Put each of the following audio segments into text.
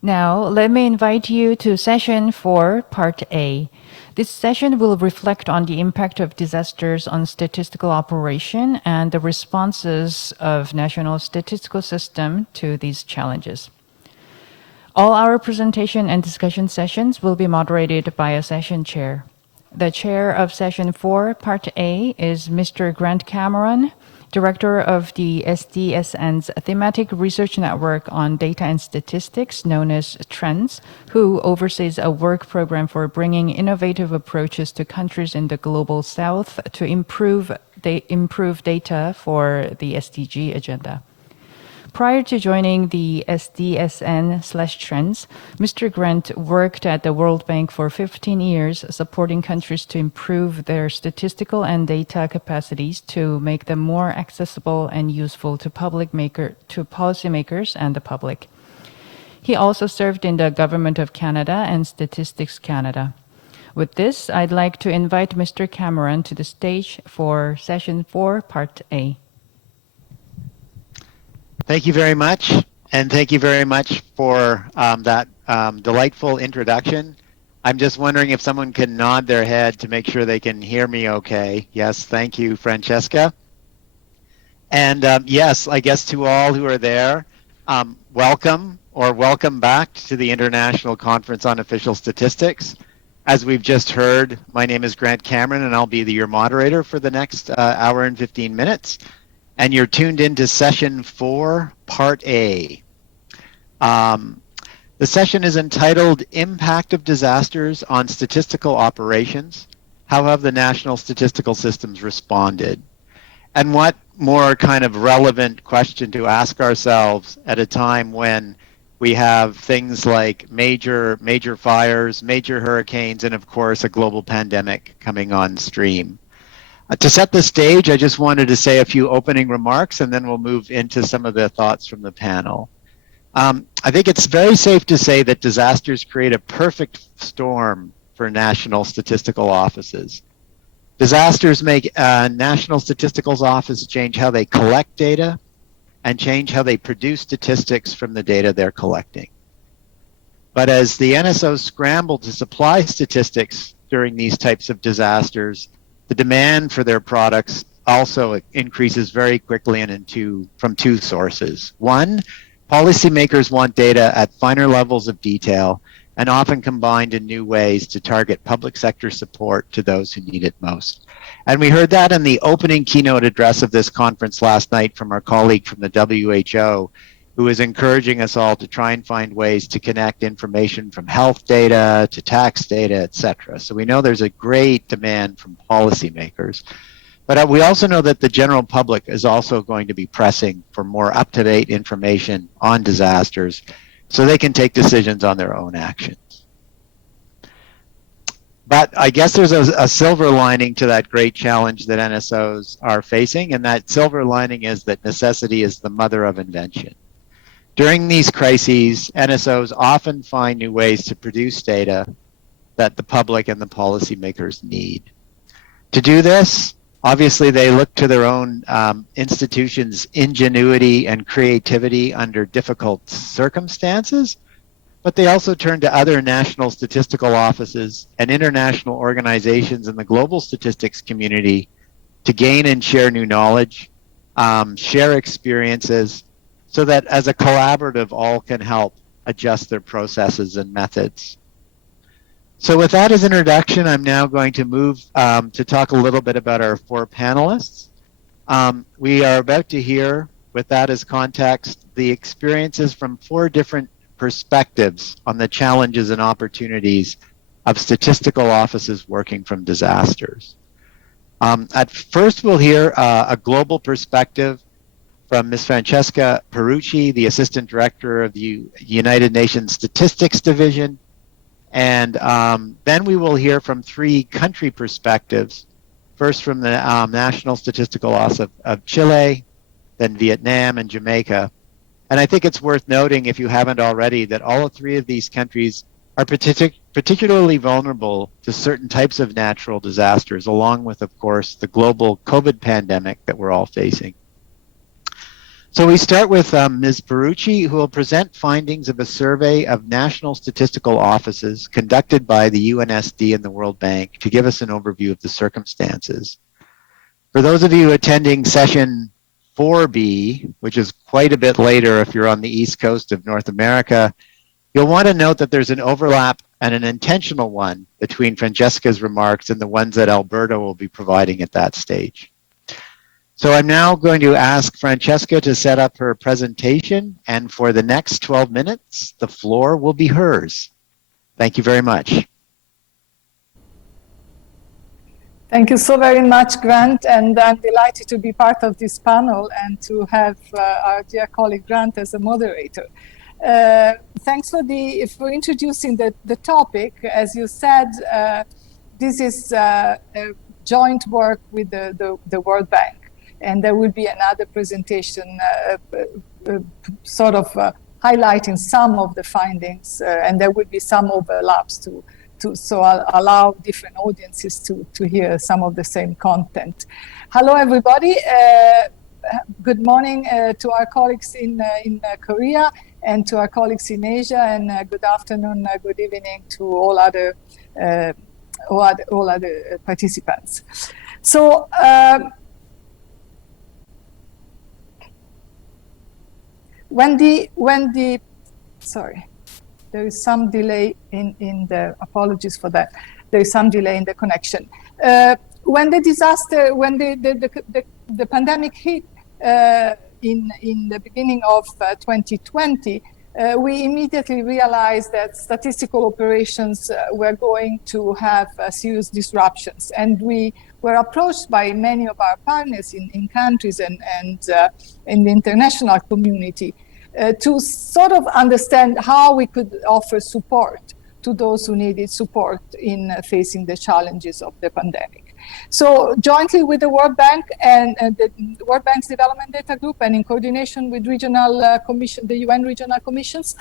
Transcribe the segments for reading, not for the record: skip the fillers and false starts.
Now, let me invite you to session 4, part A. This session will reflect on the impact of disasters on statistical operation and the responses of national statistical system to these challenges. All our presentation and discussion sessions will be moderated by a session chair. The chair of session 4, part A is Mr. Grant Cameron, Director of the SDSN's Thematic Research Network on Data and Statistics, known as TRENDS, who oversees a work program for bringing innovative approaches to countries in the Global South to improve data for the SDG agenda. Prior to joining the SDSN/Trends, Mr. Grant worked at the World Bank for 15 years, supporting countries to improve their statistical and data capacities to make them more accessible and useful to policymakers and the public. He also served in the Government of Canada and Statistics Canada. With this, I'd like to invite Mr. Cameron to the stage for Session 4, Part A. Thank you very much, and thank you very much for that delightful introduction. I'm just wondering if someone can nod their head to make sure they can hear me okay. Yes, thank you, Francesca. And yes, I guess to all who are there, welcome or welcome back to the International Conference on Official Statistics. As we've just heard, my name is Grant Cameron, and I'll be your moderator for the next hour and 15 minutes. And you're tuned into Session 4, Part A. The session is entitled Impact of Disasters on Statistical Operations. How have the national statistical systems responded? And what more kind of relevant question to ask ourselves at a time when we have things like major fires, major hurricanes, and of course a global pandemic coming on stream. To set the stage, I just wanted to say a few opening remarks, and then we'll move into some of the thoughts from the panel. I think it's very safe to say that disasters create a perfect storm for national statistical offices. Disasters make National Statistical Office change how they collect data and change how they produce statistics from the data they're collecting. But as the NSOs scramble to supply statistics during these types of disasters, the demand for their products also increases very quickly and from two sources. One, policymakers want data at finer levels of detail and often combined in new ways to target public sector support to those who need it most. And we heard that in the opening keynote address of this conference last night from our colleague from the WHO, who is encouraging us all to try and find ways to connect information from health data to tax data, etc. So we know there's a great demand from policymakers. But we also know that the general public is also going to be pressing for more up-to-date information on disasters so they can take decisions on their own actions. But I guess there's a silver lining to that great challenge that NSOs are facing, and that silver lining is that necessity is the mother of invention. During these crises, NSOs often find new ways to produce data that the public and the policymakers need. To do this, obviously they look to their own institutions' ingenuity and creativity under difficult circumstances, but they also turn to other national statistical offices and international organizations in the global statistics community to gain and share new knowledge, share experiences, so that as a collaborative, all can help adjust their processes and methods. So with that as introduction, I'm now going to move to talk a little bit about our four panelists. We are about to hear, with that as context, the experiences from four different perspectives on the challenges and opportunities of statistical offices working from disasters. At first, we'll hear a global perspective from Ms. Francesca Perucci, the Assistant Director of the United Nations Statistics Division. And then we will hear from three country perspectives, first from the National Statistical Office of Chile, then Vietnam and Jamaica. And I think it's worth noting, if you haven't already, that all three of these countries are particularly vulnerable to certain types of natural disasters, along with, of course, the global COVID pandemic that we're all facing. So we start with Ms. Perucci, who will present findings of a survey of national statistical offices conducted by the UNSD and the World Bank to give us an overview of the circumstances. For those of you attending session 4B, which is quite a bit later if you're on the East Coast of North America, you'll want to note that there's an overlap and an intentional one between Francesca's remarks and the ones that Alberto will be providing at that stage. So I'm now going to ask Francesca to set up her presentation, and for the next 12 minutes, the floor will be hers. Thank you very much. Thank you so very much, Grant, and I'm delighted to be part of this panel and to have our dear colleague Grant as a moderator. Thanks for introducing the topic. As you said, this is a joint work with the World Bank. And there will be another presentation sort of highlighting some of the findings, and there will be some overlaps so I'll allow different audiences to hear some of the same content. Hello, everybody. Good morning to our colleagues in Korea and to our colleagues in Asia, and good afternoon, good evening to all other participants. So. Sorry, there is some delay in the, apologies for that. There is some delay in the connection. When the pandemic hit in the beginning of 2020, we immediately realized that statistical operations were going to have serious disruptions. And we were approached by many of our partners in countries and in the international community to sort of understand how we could offer support to those who needed support in facing the challenges of the pandemic. So jointly with the World Bank and the World Bank's Development Data Group, and in coordination with the UN regional commissions,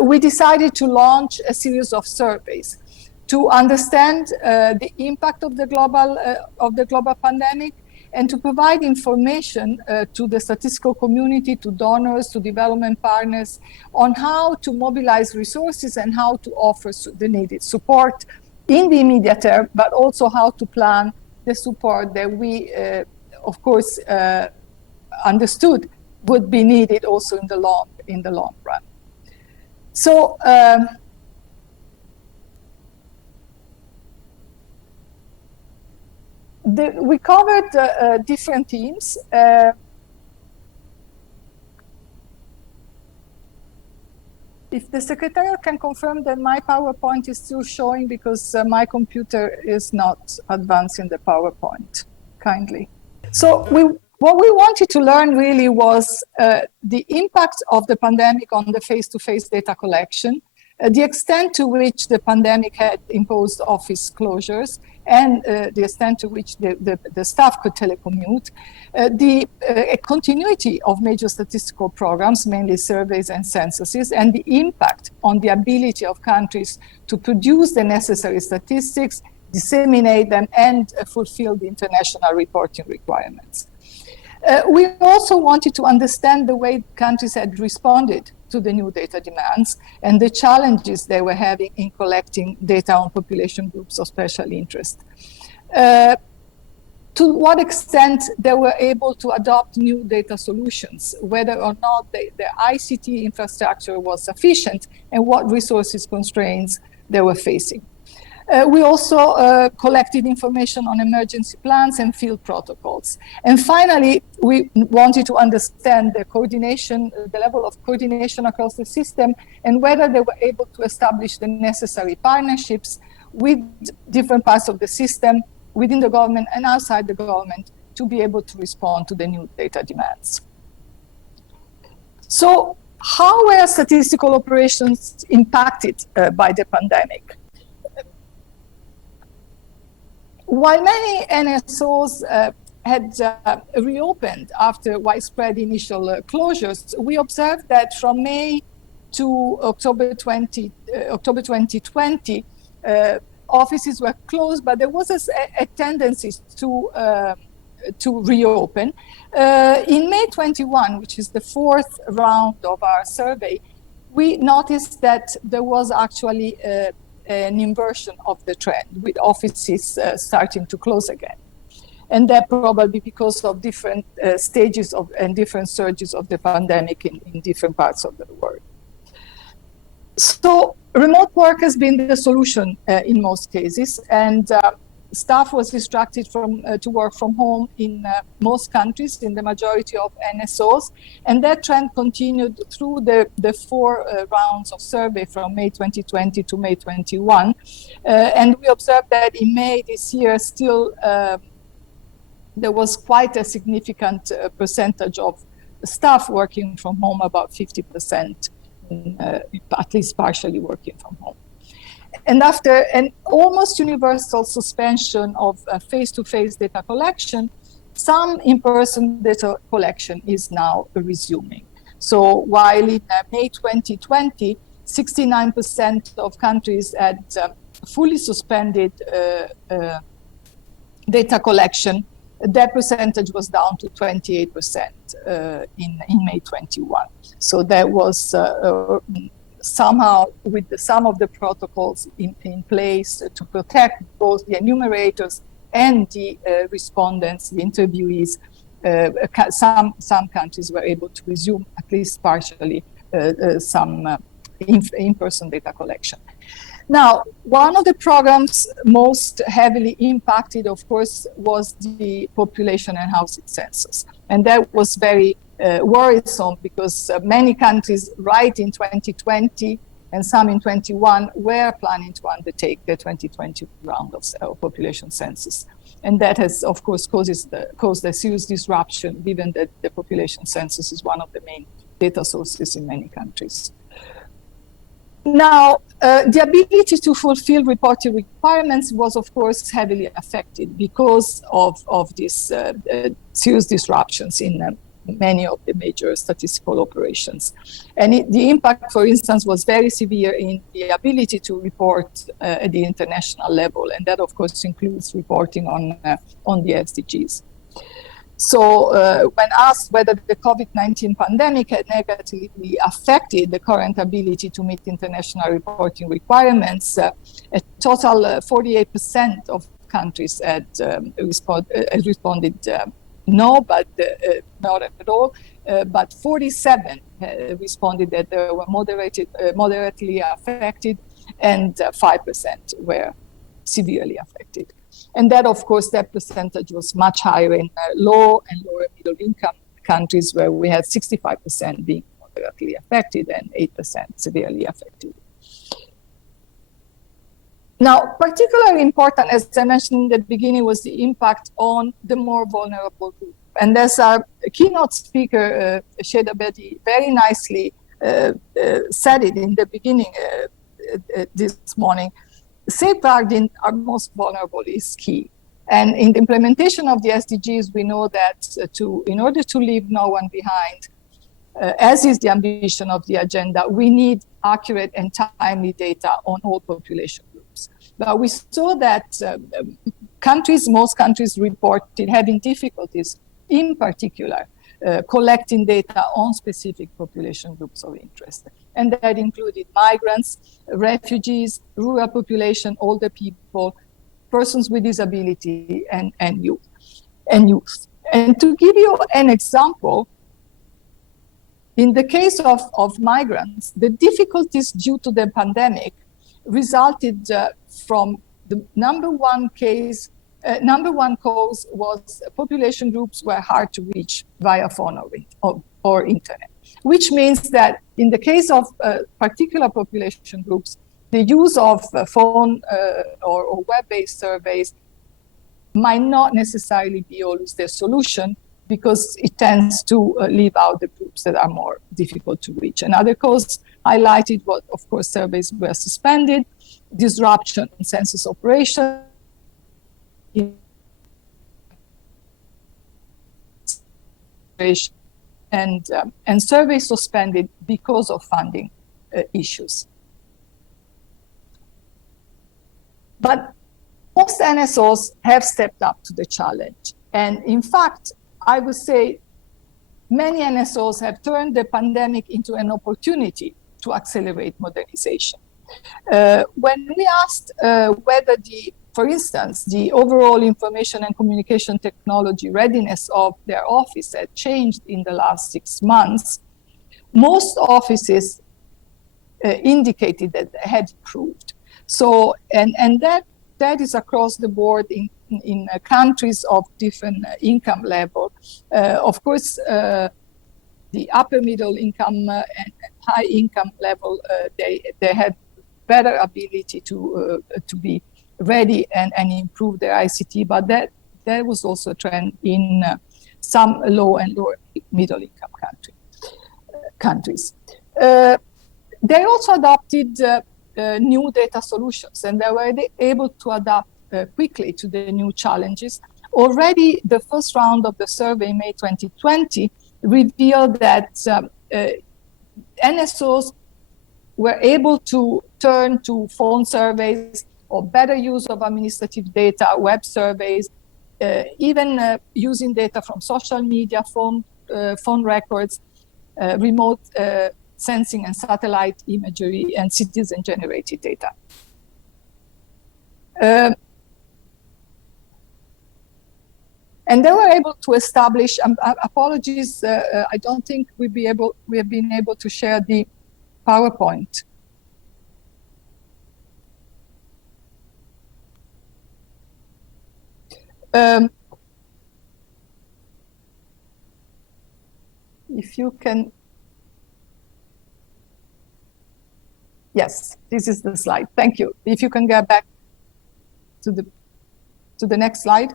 we decided to launch a series of surveys to understand the impact of the global pandemic, and to provide information to the statistical community, to donors, to development partners, on how to mobilize resources and how to offer the needed support in the immediate term, but also how to plan the support that we, of course, understood would be needed also in the long run. So. We covered different themes. If the Secretariat can confirm that my PowerPoint is still showing, because my computer is not advancing the PowerPoint, kindly. So what we wanted to learn really was the impact of the pandemic on the face-to-face data collection, the extent to which the pandemic had imposed office closures, and the extent to which the staff could telecommute, the continuity of major statistical programs, mainly surveys and censuses, and the impact on the ability of countries to produce the necessary statistics, disseminate them, and fulfill the international reporting requirements. We also wanted to understand the way countries had responded to the new data demands and the challenges they were having in collecting data on population groups of special interest. To what extent they were able to adopt new data solutions, whether or not the ICT infrastructure was sufficient, and what resources constraints they were facing. We also collected information on emergency plans and field protocols. And finally, we wanted to understand the coordination, the level of coordination across the system, and whether they were able to establish the necessary partnerships with different parts of the system, within the government and outside the government, to be able to respond to the new data demands. So how were statistical operations impacted by the pandemic? While many NSOs had reopened after widespread initial closures, we observed that from May to October 2020, offices were closed, but there was a tendency to to reopen. In May 21, which is the fourth round of our survey, we noticed that there was actually an inversion of the trend, with offices starting to close again. And that probably because of different stages of and different surges of the pandemic in different parts of the world. So remote work has been the solution in most cases, and staff was instructed to work from home in most countries, in the majority of NSOs, and that trend continued through the four rounds of survey from May 2020 to May 21. And we observed that in May this year still there was quite a significant percentage of staff working from home, about 50%, at least partially working from home. And after an almost universal suspension of face-to-face data collection, some in-person data collection is now resuming. So while in May 2020, 69% of countries had fully suspended data collection, that percentage was down to 28% in May 21. So that was somehow with some of the protocols in place to protect both the enumerators and the respondents, the interviewees, some countries were able to resume, at least partially, some in-person data collection. Now, one of the programs most heavily impacted, of course, was the population and housing census. And that was very worrisome because many countries right in 2020 and some in 21 were planning to undertake the 2020 round of population census. And that has, of course, caused a serious disruption, given that the population census is one of the main data sources in many countries. Now, the ability to fulfill reporting requirements was, of course, heavily affected because of these serious disruptions in many of the major statistical operations. And the impact, for instance, was very severe in the ability to report at the international level. And that, of course, includes reporting on the SDGs. So when asked whether the COVID-19 pandemic had negatively affected the current ability to meet international reporting requirements, a total 48% of countries had responded no, but not at all. But 47 responded that they were moderately affected, and 5% were severely affected. And that, of course, that percentage was much higher in low and lower middle income countries, where we had 65% being moderately affected and 8% severely affected. Now, particularly important, as I mentioned in the beginning, was the impact on the more vulnerable group. And as our keynote speaker, Sheda Bedi, very nicely said it in the beginning this morning, safeguarding our most vulnerable is key. And in the implementation of the SDGs, we know that in order to leave no one behind, as is the ambition of the agenda, we need accurate and timely data on all population groups. But we saw that most countries reported having difficulties, in particular, collecting data on specific population groups of interest. And that included migrants, refugees, rural population, older people, persons with disability, and youth. And to give you an example, in the case of migrants, the difficulties due to the pandemic resulted from the number one cause was population groups were hard to reach via phone or internet, which means that in the case of particular population groups, the use of phone or web-based surveys might not necessarily be always the solution, because it tends to leave out the groups that are more difficult to reach. Another cause highlighted was, of course, surveys were suspended, disruption in census operation, and surveys suspended because of funding issues. But most NSOs have stepped up to the challenge, And in fact, I would say many NSOs have turned the pandemic into an opportunity to accelerate modernization. When we asked whether for instance, the overall information and communication technology readiness of their office had changed in the last 6 months, most offices indicated that they had improved. So, and that is across the board in countries of different income level. Of course, the upper middle income and high income level, they had better ability to be ready and improve their ICT, but there was also a trend in some low and lower middle income countries. They also adopted new data solutions, and they were able to adapt quickly to the new challenges. Already, the first round of the survey in May 2020 revealed that NSOs were able to turn to phone surveys or better use of administrative data, web surveys, even using data from social media, phone records, remote sensing and satellite imagery, and citizen-generated data. And they were able to establish, apologies, I don't think we have been able to share the PowerPoint. If you can, yes, this is the slide. Thank you. If you can get back to the next slide.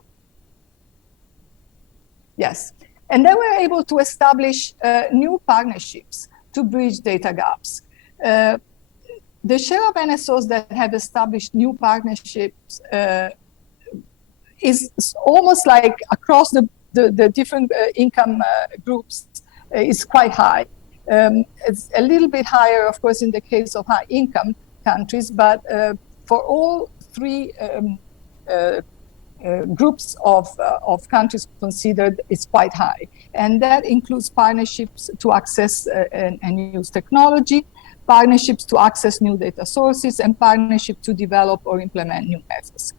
Yes, and they were able to establish new partnerships to bridge data gaps. The share of NSOs that have established new partnerships is almost like across the different income groups is quite high. It's a little bit higher, of course, in the case of high income countries, but for all three groups of countries considered, it's quite high. And that includes partnerships to access and use technology, partnerships to access new data sources, and partnerships to develop or implement new methods.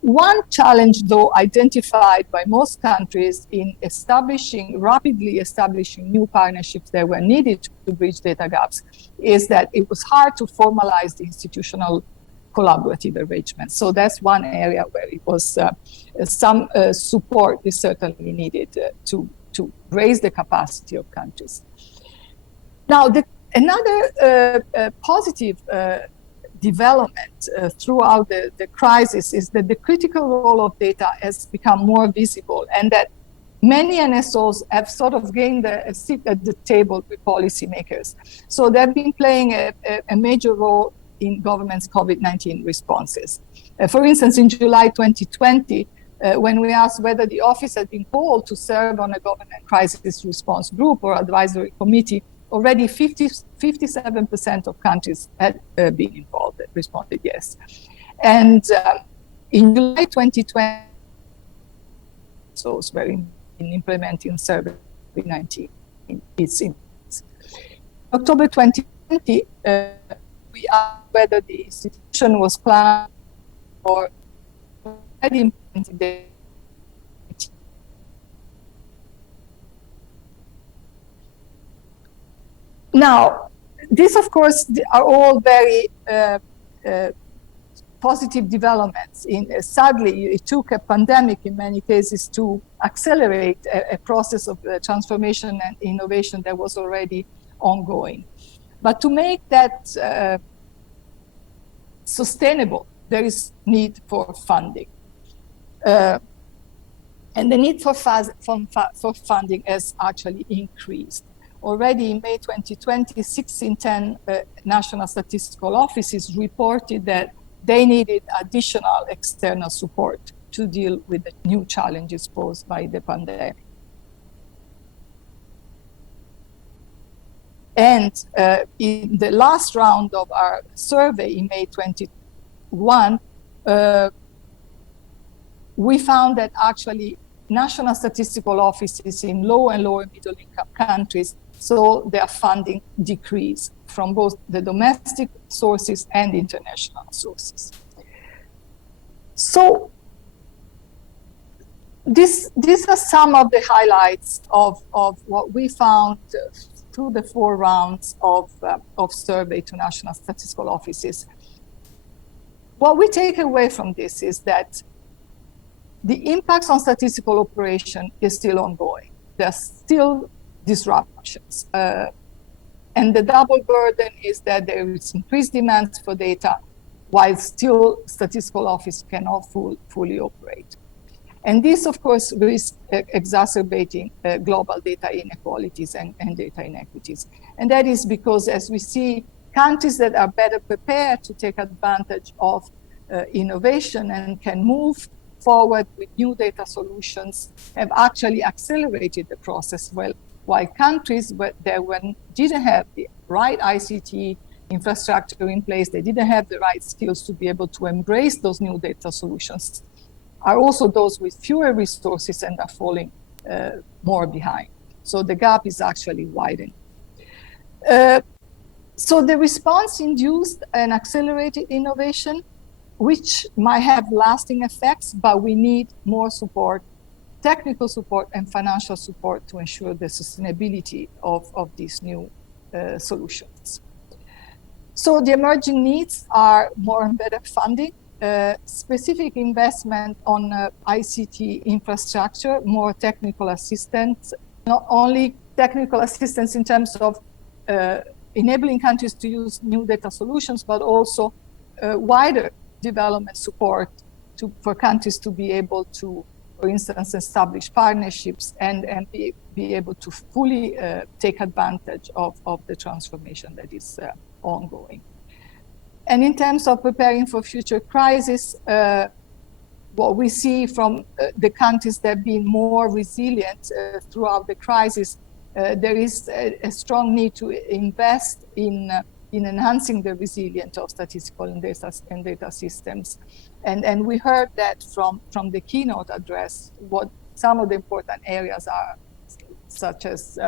One challenge, though, identified by most countries in rapidly establishing new partnerships that were needed to bridge data gaps is that it was hard to formalize the institutional collaborative arrangement. So that's one area where it was some support is certainly needed to raise the capacity of countries. Now, another positive development throughout the crisis is that the critical role of data has become more visible, and that many NSOs have sort of gained a seat at the table with policymakers. So they've been playing a major role in government's COVID-19 responses. For instance, in July 2020, when we asked whether the office had been called to serve on a government crisis response group or advisory committee, already 57% of countries had been involved, responded yes. And in July 2020, so it's very in implementing survey 19. It's in October 2020, we asked whether the institution was planned or already implemented the. Now, these, of course, are all very positive developments. Sadly, it took a pandemic in many cases to accelerate a process of transformation and innovation that was already ongoing. But to make that sustainable, there is need for funding. And the need for funding has actually increased. Already in May 2020, 6 in 10 national statistical offices reported that they needed additional external support to deal with the new challenges posed by the pandemic. And in the last round of our survey in May 21, we found that actually national statistical offices in low and lower middle income countries, so their funding decrease from both the domestic sources and international sources. So these are some of the highlights of what we found through the 4 rounds of survey to national statistical offices. What we take away from this is that the impacts on statistical operation is still ongoing. There are still disruptions. And the double burden is that there is increased demand for data, while still statistical office cannot fully operate. And this, of course, risks exacerbating global data inequalities and data inequities. And that is because, as we see, countries that are better prepared to take advantage of innovation and can move forward with new data solutions have actually accelerated the process, while countries that didn't have the right ICT infrastructure in place, they didn't have the right skills to be able to embrace those new data solutions, are also those with fewer resources and are falling more behind. So the gap is actually widening. So the response induced an accelerated innovation, which might have lasting effects, but we need more support, technical support and financial support to ensure the sustainability of these new solutions. So the emerging needs are more and better funding, specific investment on ICT infrastructure, more technical assistance, not only technical assistance in terms of enabling countries to use new data solutions, but also wider development support for countries to be able to, for instance, establish partnerships and be able to fully take advantage of the transformation that is ongoing. And in terms of preparing for future crises, what we see from the countries that have been more resilient throughout the crisis, there is a strong need to invest in enhancing the resilience of statistical and data systems. And we heard that from the keynote address, what some of the important areas are, such as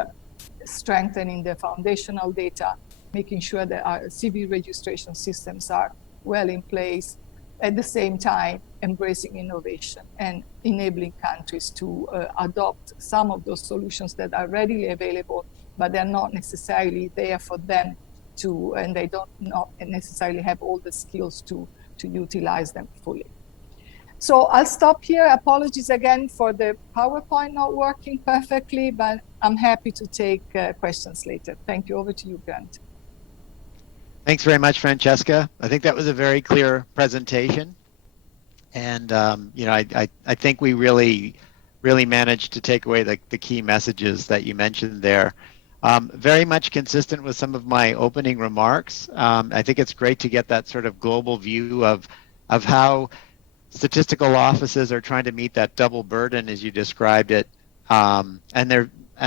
strengthening the foundational data, making sure that our CV registration systems are well in place, at the same time embracing innovation and enabling countries to adopt some of those solutions that are readily available, but they're not necessarily there for them to, and they not necessarily have all the skills to utilize them fully. So I'll stop here. Apologies again for the PowerPoint not working perfectly, but I'm happy to take questions later. Thank you. Over to you, Grant. Thanks very much, Francesca. I think that was a very clear presentation. And, I think we really managed to take away the key messages that you mentioned there. Very much consistent with some of my opening remarks. I think it's great to get that sort of global view of how statistical offices are trying to meet that double burden, as you described it, and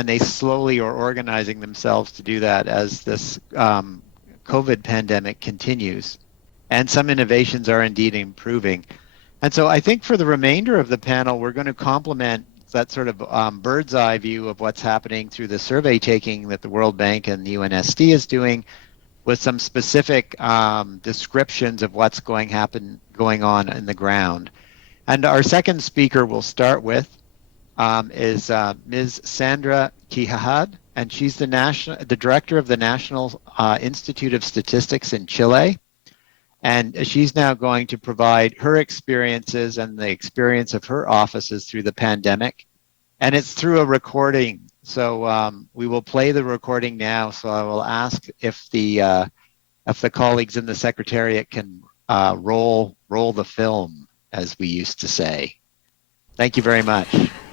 they slowly are organizing themselves to do that as this COVID pandemic continues, and some innovations are indeed improving. And so I think for the remainder of the panel, we're going to complement that sort of bird's eye view of what's happening through the survey taking that the World Bank and the UNSD is doing, with some specific descriptions of what's going on in the ground. And our second speaker we'll start with is Ms. Sandra Quijada, and she's the director of the National Institute of Statistics in Chile. And she's now going to provide her experiences and the experience of her offices through the pandemic. And it's through a recording. So we will play the recording now. So I will ask if the colleagues in the Secretariat can roll the film, as we used to say. Thank you very much.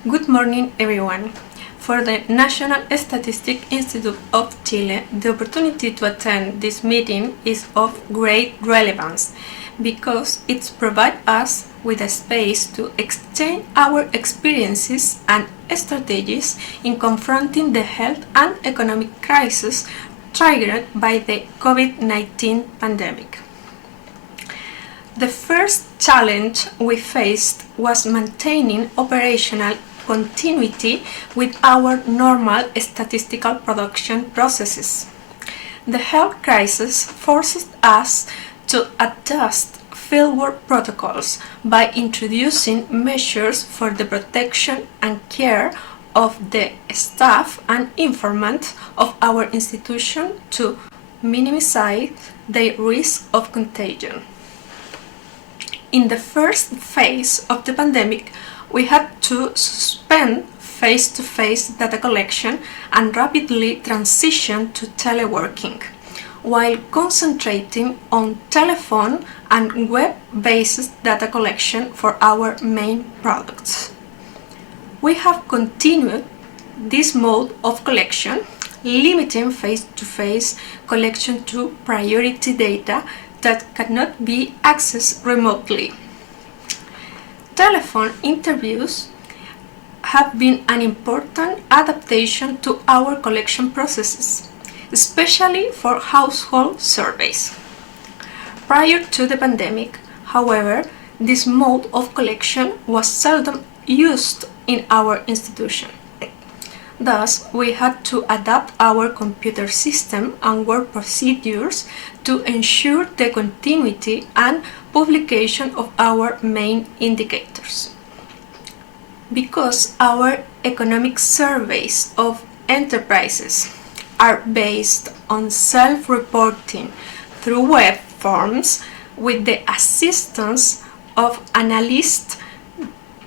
Good morning, everyone. For the National Statistics Institute of Chile, the opportunity to attend this meeting is of great relevance because it provides us with a space to exchange our experiences and strategies in confronting the health and economic crisis triggered by the COVID-19 pandemic. The first challenge we faced was maintaining operational continuity with our normal statistical production processes. The health crisis forced us to adjust fieldwork protocols by introducing measures for the protection and care of the staff and informants of our institution to minimize the risk of contagion. In the first phase of the pandemic, we had to suspend face-to-face data collection and rapidly transition to teleworking, while concentrating on telephone and web-based data collection for our main products. We have continued this mode of collection, limiting face-to-face collection to priority data that cannot be accessed remotely. Telephone interviews have been an important adaptation to our collection processes, especially for household surveys. Prior to the pandemic, however, this mode of collection was seldom used in our institution. Thus, we had to adapt our computer system and work procedures to ensure the continuity and publication of our main indicators. Because our economic surveys of enterprises are based on self-reporting through web forms with the assistance of analysts,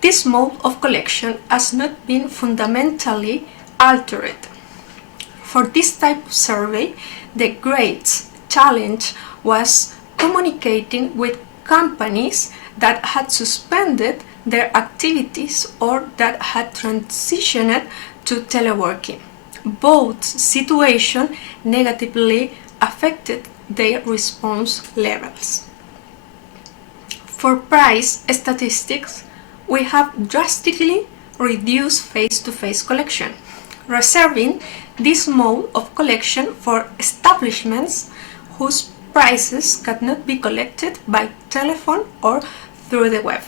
this mode of collection has not been fundamentally altered. For this type of survey, the great challenge was communicating with companies that had suspended their activities or that had transitioned to teleworking. Both situations negatively affected their response levels. For price statistics, we have drastically reduced face-to-face collection, reserving this mode of collection for establishments whose prices cannot be collected by telephone or through the web.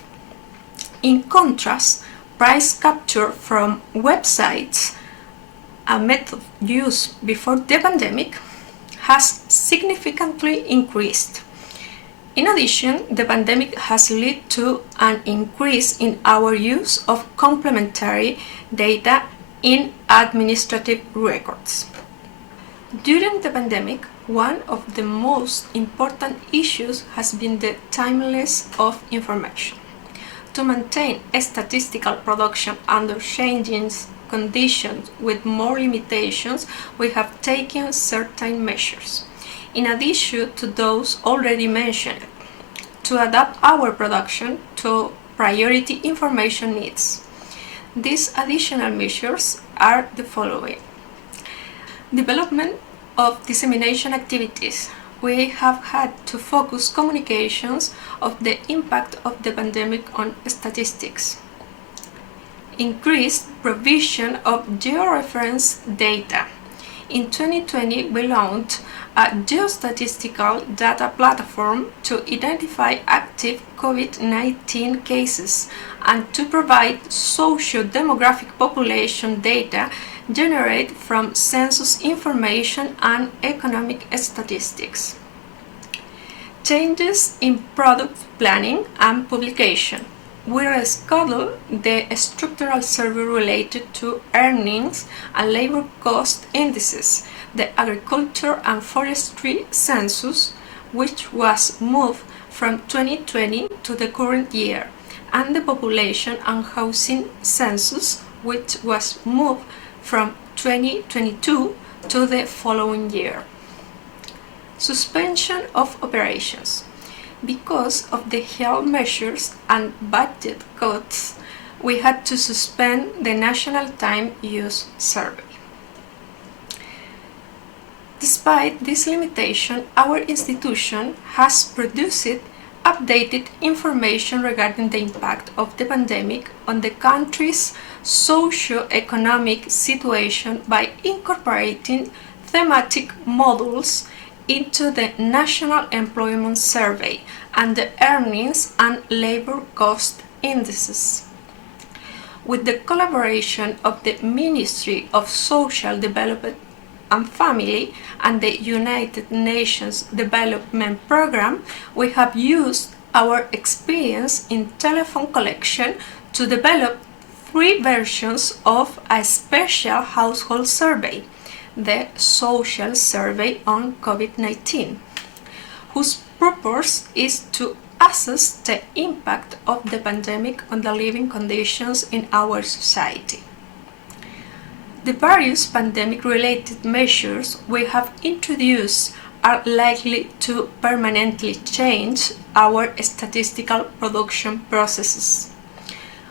In contrast, price capture from websites, a method used before the pandemic, has significantly increased. In addition, the pandemic has led to an increase in our use of complementary data in administrative records. During the pandemic, one of the most important issues has been the timeliness of information. To maintain a statistical production under changing conditions with more limitations, we have taken certain measures, in addition to those already mentioned, to adapt our production to priority information needs. These additional measures are the following. Development of dissemination activities. We have had to focus communications of the impact of the pandemic on statistics. Increased provision of georeference data. In 2020, we launched a geostatistical data platform to identify active COVID-19 cases and to provide socio-demographic population data generated from census information and economic statistics. Changes in product planning and publication. We rescheduled the structural survey related to earnings and labor cost indices, the agriculture and forestry census, which was moved from 2020 to the current year, and the population and housing census, which was moved from 2022 to the following year. Suspension of operations. Because of the health measures and budget cuts, we had to suspend the National Time Use Survey. Despite this limitation, our institution has produced updated information regarding the impact of the pandemic on the country's socio-economic situation by incorporating thematic modules into the National Employment Survey and the earnings and labor cost indices. with the collaboration of the Ministry of Social Development and Family and the United Nations Development Programme, we have used our experience in telephone collection to develop 3 versions of a special household survey, the Social Survey on COVID-19, whose purpose is to assess the impact of the pandemic on the living conditions in our society. The various pandemic-related measures we have introduced are likely to permanently change our statistical production processes.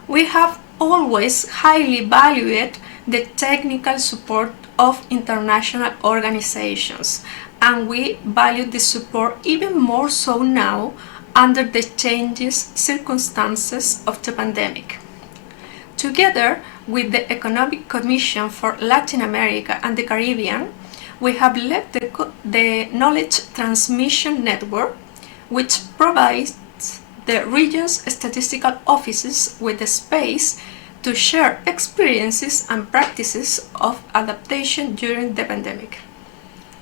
We have always highly valued the technical support of international organizations, and we value this support even more so now under the changing circumstances of the pandemic. Together with the Economic Commission for Latin America and the Caribbean, we have led the Knowledge Transmission Network, which provides the region's statistical offices with the space to share experiences and practices of adaptation during the pandemic,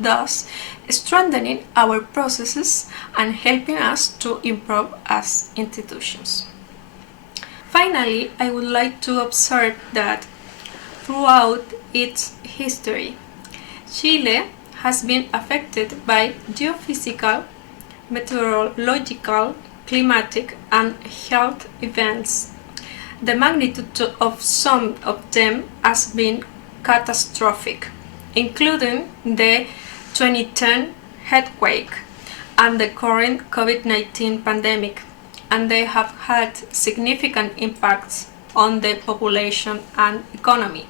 thus strengthening our processes and helping us to improve as institutions. Finally, I would like to observe that throughout its history, Chile has been affected by geophysical, meteorological, climatic, and health events. The magnitude of some of them has been catastrophic, including the 2010 earthquake and the current COVID-19 pandemic, and they have had significant impacts on the population and economy.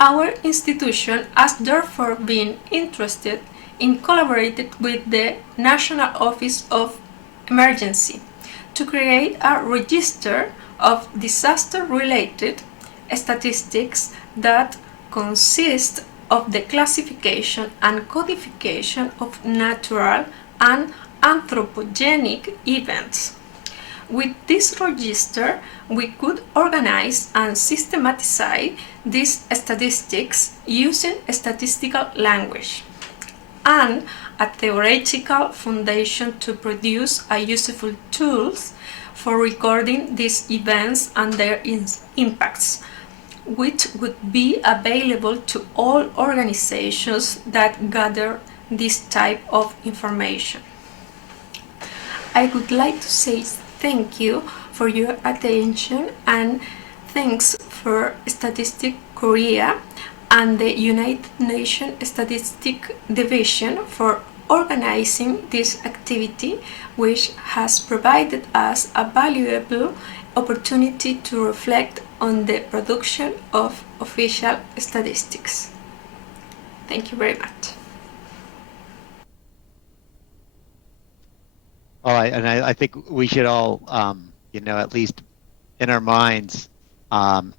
Our institution has therefore been interested in collaborating with the National Office of Emergency to create a register of disaster-related statistics that consist of the classification and codification of natural and anthropogenic events. With this register, we could organize and systematize these statistics using statistical language and a theoretical foundation to produce a useful tools for recording these events and their impacts, which would be available to all organizations that gather this type of information. I would like to say thank you for your attention, and thanks for Statistics Korea and the United Nations Statistic Division for organizing this activity, which has provided us a valuable opportunity to reflect on the production of official statistics. Thank you very much. Well, I think we should all, at least in our minds,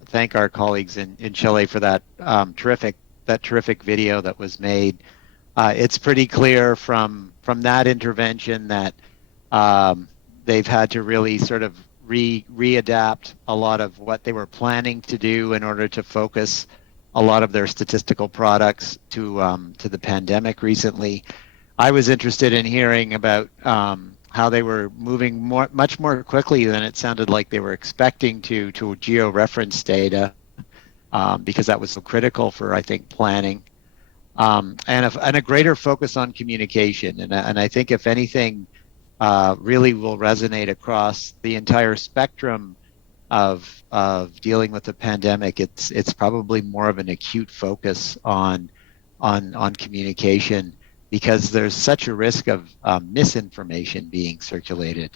thank our colleagues in Chile for that terrific video that was made. It's pretty clear from that intervention that they've had to really sort of readapt a lot of what they were planning to do in order to focus a lot of their statistical products to the pandemic recently. I was interested in hearing about how they were moving much more quickly than it sounded like they were expecting to geo-reference data, because that was so critical for, I think, planning, and a greater focus on communication. And I think, if anything, really will resonate across the entire spectrum of dealing with the pandemic. It's probably more of an acute focus on communication, because there's such a risk of misinformation being circulated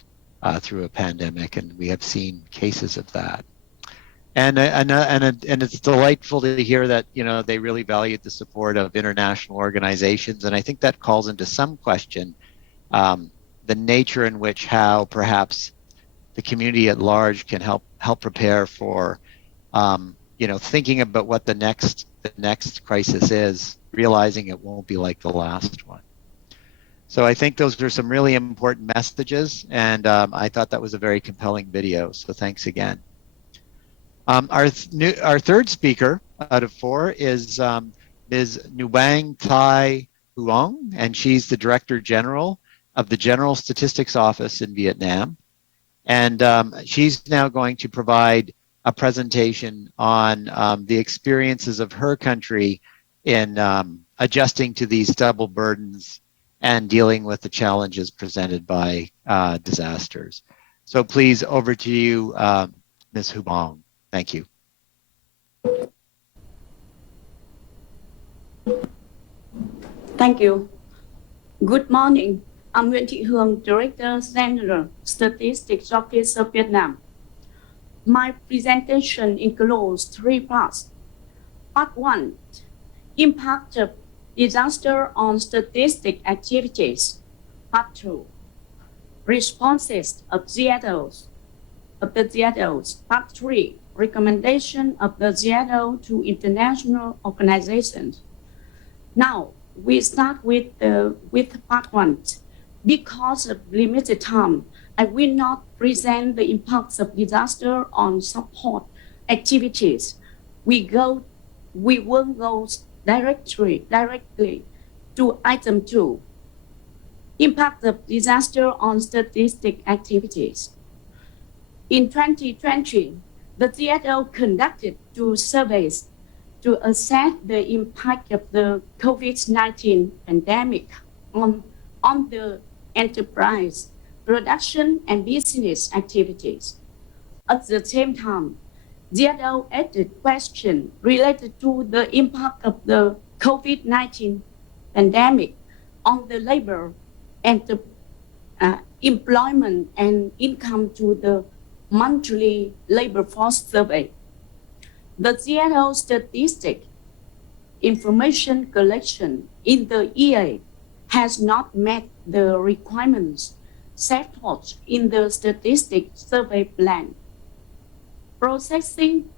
through a pandemic, and we have seen cases of that. And it's delightful to hear that they really valued the support of international organizations, and I think that calls into some question the nature in which how perhaps the community at large can help prepare for thinking about what the next crisis is, realizing it won't be like the last one. So I think those are some really important messages, and I thought that was a very compelling video, so thanks again. Our third speaker out of four is Ms. Nguyen Thai Huong, and she's the Director General of the General Statistics Office in Vietnam. And she's now going to provide a presentation on the experiences of her country in adjusting to these double burdens and dealing with the challenges presented by disasters. So please, over to you, Ms. Huong. Thank you. Thank you. Good morning. I'm Nguyễn Thị Hương, Director General Statistics Office of Vietnam. My presentation includes three parts. Part 1, impact of disaster on statistic activities. Part 2, responses of ZLOs. Part 3, recommendation of the ZLO to international organizations. Now, we start with part 1. Because of limited time, I will not present the impacts of disaster on support activities. We will go directly to item 2, impact of disaster on statistic activities. In 2020, the ZLO conducted 2 surveys to assess the impact of the COVID-19 pandemic on the enterprise, production, and business activities. At the same time, ZLO added questions related to the impact of the COVID-19 pandemic on the labor and the employment and income to the monthly labor force survey. The ZLO statistic information collection in the EA has not met the requirements set forth in the statistic survey plan. Processing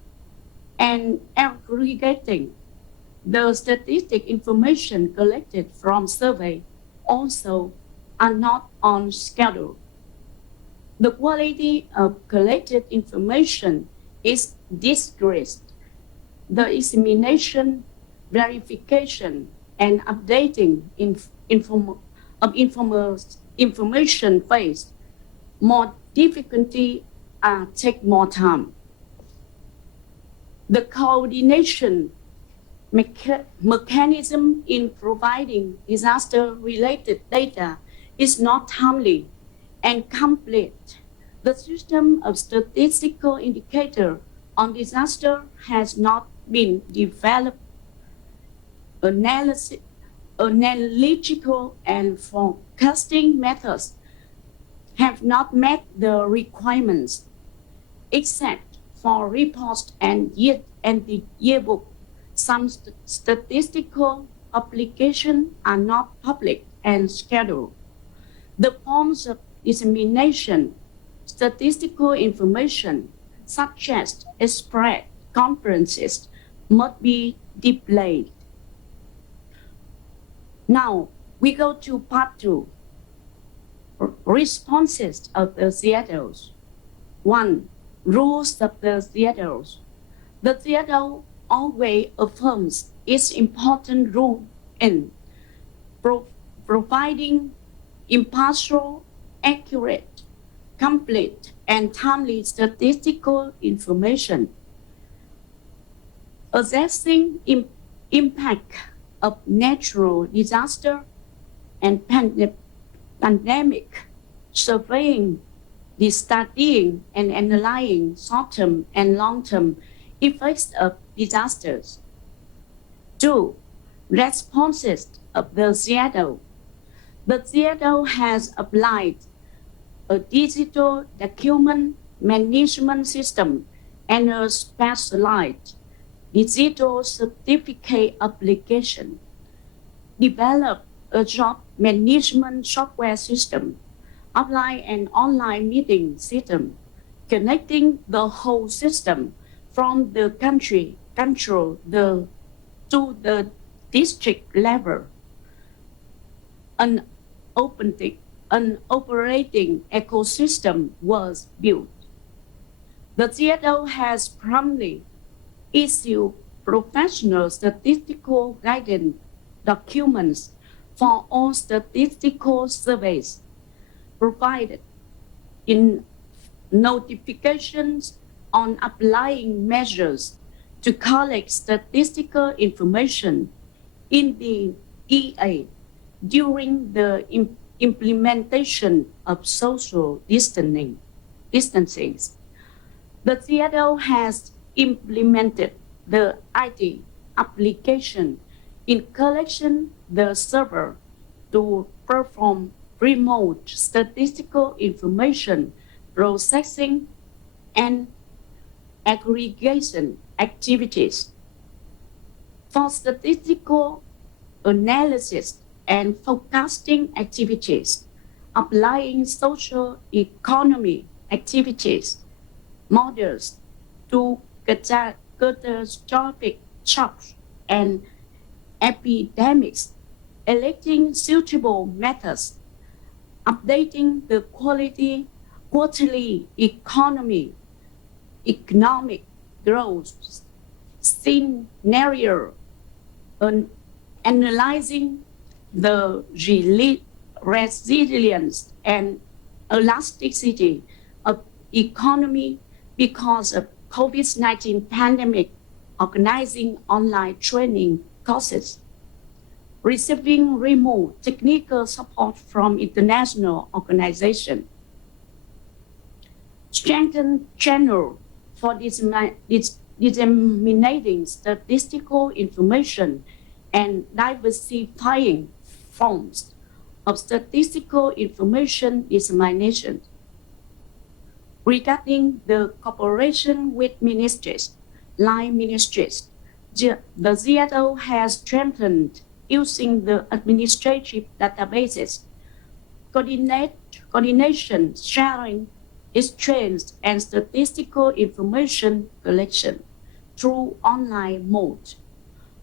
and aggregating the statistic information collected from survey also are not on schedule. The quality of collected information is decreased. The dissemination, verification, and updating information phase more difficulty take more time. The coordination mechanism in providing disaster-related data is not timely and complete. The system of statistical indicator on disaster has not been developed. Analytical and forecasting methods have not met the requirements, except for reports and the yearbook. Some statistical applications are not public and scheduled. The forms of dissemination, statistical information, such as express conferences, must be displayed. Now, we go to part 2, responses of the ZLOs. 1, rules of the ZLOs. The ZLO always affirms its important role in providing impartial, accurate, complete, and timely statistical information, assessing impact of natural disaster and pandemic, surveying, studying, and analyzing short-term and long-term effects of disasters. 2, responses of the ZLO. The ZLO has applied a digital document management system and a specialized digital certificate application, developed a job management software system, offline and online meeting system, connecting the whole system from the country control to the district level. An operating ecosystem was built. The ZSO has promptly issued professional statistical guidance documents for all statistical surveys, provided in notifications on applying measures to collect statistical information in the EA during the implementation of social distancing. The ZSO has implemented the IT application in collection the server to perform remote statistical information processing and aggregation activities. For statistical analysis and forecasting activities, applying social economy activities, models to catastrophic shocks and epidemics, electing suitable methods, updating the quarterly economic growth scenario, and analyzing the resilience and elasticity of economy because of COVID-19 pandemic, organizing online training courses, receiving remote technical support from international organizations, strengthen channel for disseminating statistical information and diversifying forms of statistical information dissemination. Regarding the cooperation with ministries, line ministries, the ZSO has strengthened using the administrative databases, coordination, sharing, exchange, and statistical information collection through online mode.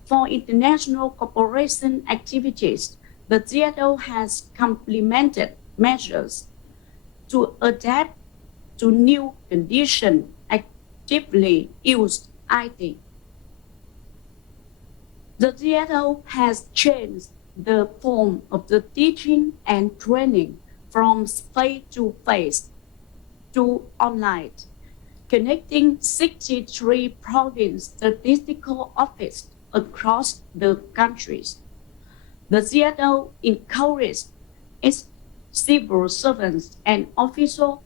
For international cooperation activities, the ZSO has complemented measures to adapt to new conditions, actively used IT. The ZSO has changed the form of the teaching and training from face-to-face to online, connecting 63 province statistical offices across the countries. The ZSO encouraged its civil servants and officials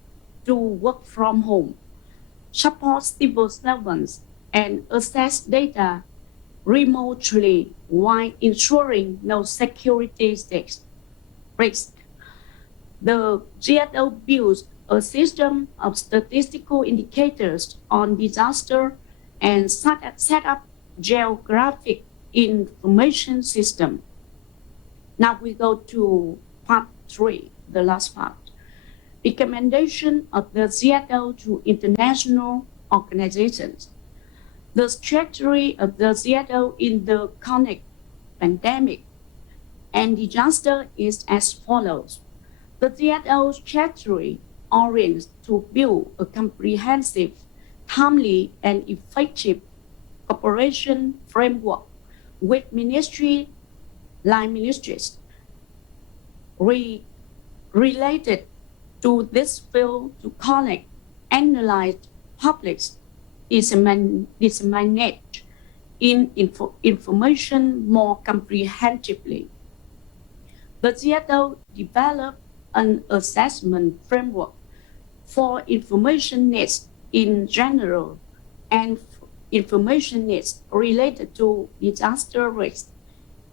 to work from home, support civil servants, and access data remotely while ensuring no security risk. The ZSO builds a system of statistical indicators on disaster and set up geographic information system. Now we go to part 3, the last part. Recommendation of the ZSO to international organizations. The strategy of the ZSO in the chronic pandemic and disaster is as follows. The ZSO strategy orients to build a comprehensive, timely, and effective cooperation framework with line ministries related to this field to collect, analyze, publish, disseminate information more comprehensively. The ZSO developed an assessment framework for information needs in general and information needs related to disaster risk,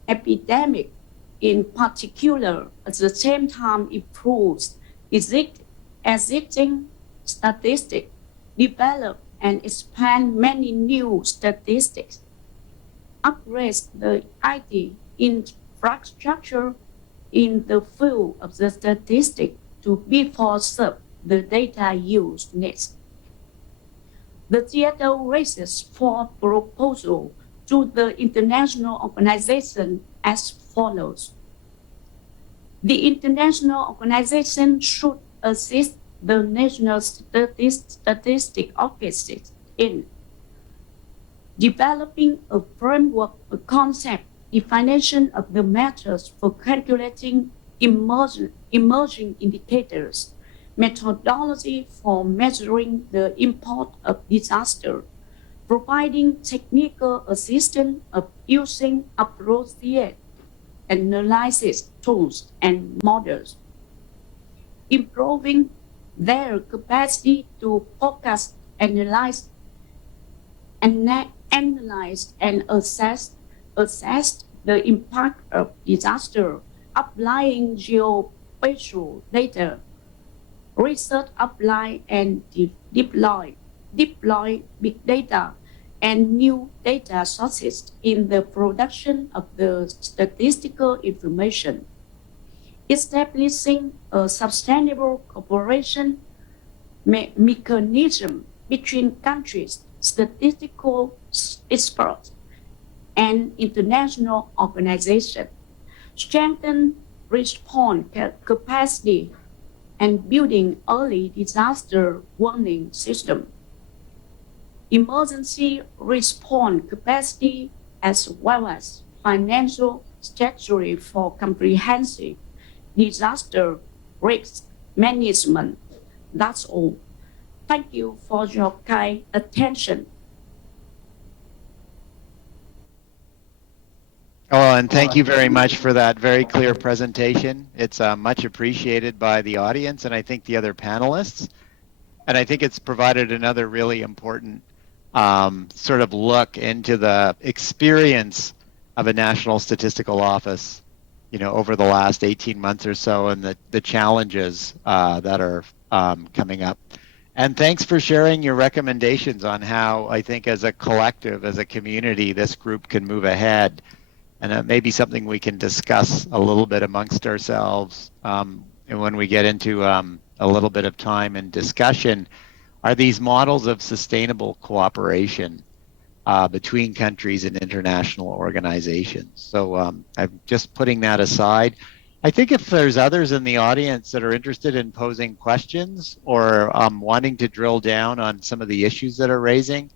epidemic in particular. At the same time, improves existing statistics, develop and expand many new statistics, upgrade the IT infrastructure in the field of the statistics to before serve the data use needs. The ZSO raises 4 proposals to the international organization as follows. The international organization should assist the National Statistic Office in developing a framework, a concept, definition of the methods for calculating emerging indicators, methodology for measuring the impact of disaster, providing technical assistance of using appropriate analysis tools and models, improving their capacity to forecast, analyze and assess the impact of disaster, applying geospatial data, research apply and deploy big data and new data sources in the production of the statistical information, establishing a sustainable cooperation mechanism between countries, statistical experts, and international organizations, strengthen response capacity, and building early disaster warning system, emergency response capacity, as well as financial strategy for comprehensive disaster risk management. That's all. Thank you for your kind attention. Oh, and thank you very much for that very clear presentation. It's much appreciated by the audience and I think the other panelists. And I think it's provided another really important sort of look into the experience of a national statistical office, over the last 18 months or so, and the challenges that are coming up. And thanks for sharing your recommendations on how I think as a collective, as a community, this group can move ahead. And it may be something we can discuss a little bit amongst ourselves. And when we get into a little bit of time and discussion, are these models of sustainable cooperation between countries and international organizations. So I'm just putting that aside. I think if there's others in the audience that are interested in posing questions or wanting to drill down on some of the issues that are raising,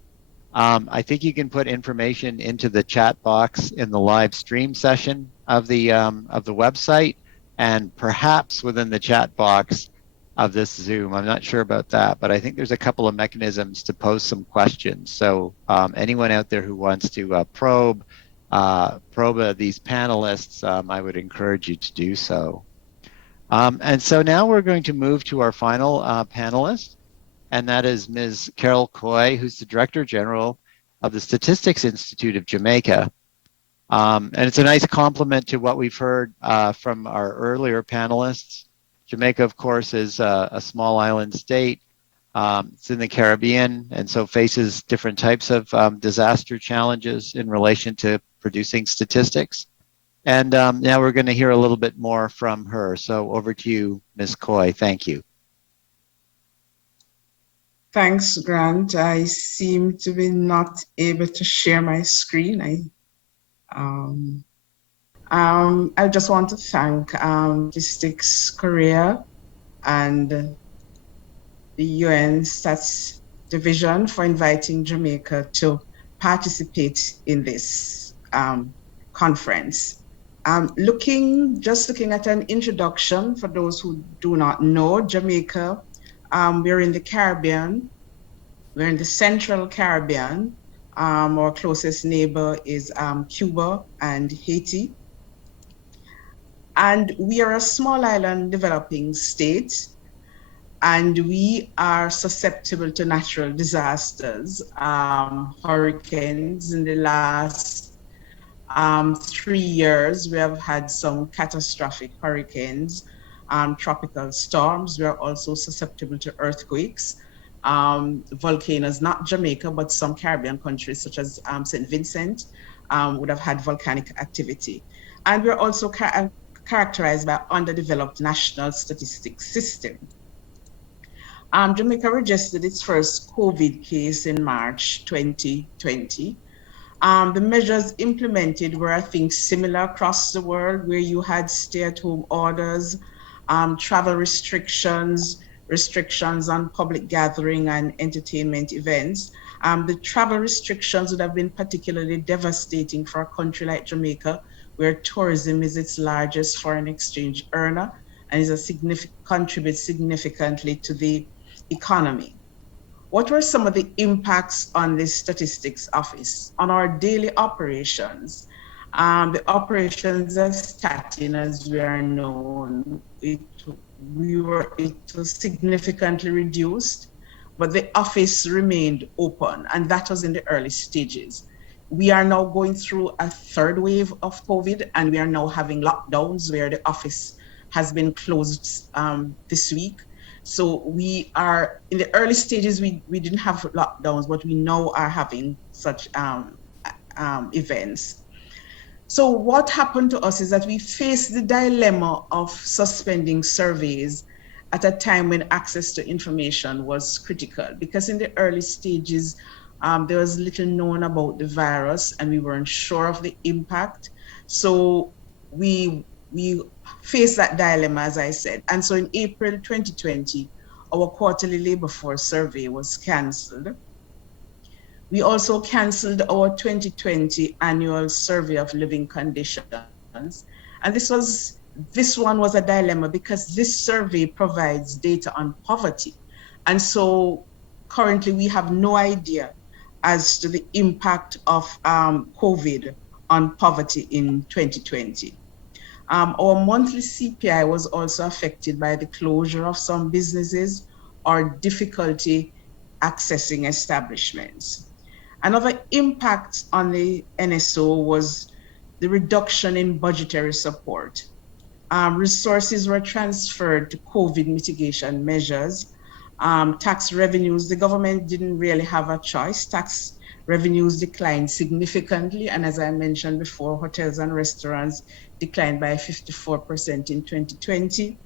I think you can put information into the chat box in the live stream session of the website, and perhaps within the chat box of this Zoom. I'm not sure about that, but I think there's a couple of mechanisms to pose some questions. So anyone out there who wants to probe these panelists, I would encourage you to do so. And so now we're going to move to our final panelist, and that is Ms. Carol Coy, who's the Director General of the Statistics Institute of Jamaica. And it's a nice complement to what we've heard from our earlier panelists. Jamaica, of course, is a small island state. It's in the Caribbean, and so faces different types of disaster challenges in relation to producing statistics. And now we're going to hear a little bit more from her. So over to you, Ms. Coy. Thank you. Thanks, Grant. I seem to be not able to share my screen. I just want to thank Statistics Korea and the UN Stats Division for inviting Jamaica to participate in this conference. Just looking at an introduction for those who do not know, Jamaica, we're in the Caribbean. We're in the Central Caribbean. Our closest neighbor is Cuba and Haiti. And we are a small island developing state, and we are susceptible to natural disasters, hurricanes. In the last 3 years, we have had some catastrophic hurricanes, tropical storms. We are also susceptible to earthquakes, volcanoes, not Jamaica, but some Caribbean countries such as St. Vincent would have had volcanic activity. And we're also characterized by underdeveloped national statistics system. Jamaica registered its first COVID case in March 2020. The measures implemented were, I think, similar across the world, where you had stay-at-home orders, travel restrictions, restrictions on public gathering and entertainment events. The travel restrictions would have been particularly devastating for a country like Jamaica, where tourism is its largest foreign exchange earner and contributes significantly to the economy. What were some of the impacts on the statistics office on our daily operations? The operations are starting, as we are known. It was significantly reduced, but the office remained open, and that was in the early stages. We are now going through a third wave of COVID, and we are now having lockdowns where the office has been closed this week. So we are in the early stages, we didn't have lockdowns, but we now are having such events. So what happened to us is that we faced the dilemma of suspending surveys at a time when access to information was critical, because in the early stages, there was little known about the virus and we weren't sure of the impact. So we faced that dilemma, as I said. And so in April 2020, our quarterly labor force survey was canceled. We also canceled our 2020 annual survey of living conditions. And this one was a dilemma because this survey provides data on poverty. And so currently we have no idea as to the impact of COVID on poverty in 2020. Our monthly CPI was also affected by the closure of some businesses or difficulty accessing establishments. Another impact on the NSO was the reduction in budgetary support. Resources were transferred to COVID mitigation measures. Tax revenues, the government didn't really have a choice. Tax revenues declined significantly. And as I mentioned before, hotels and restaurants declined by 54% in 2020.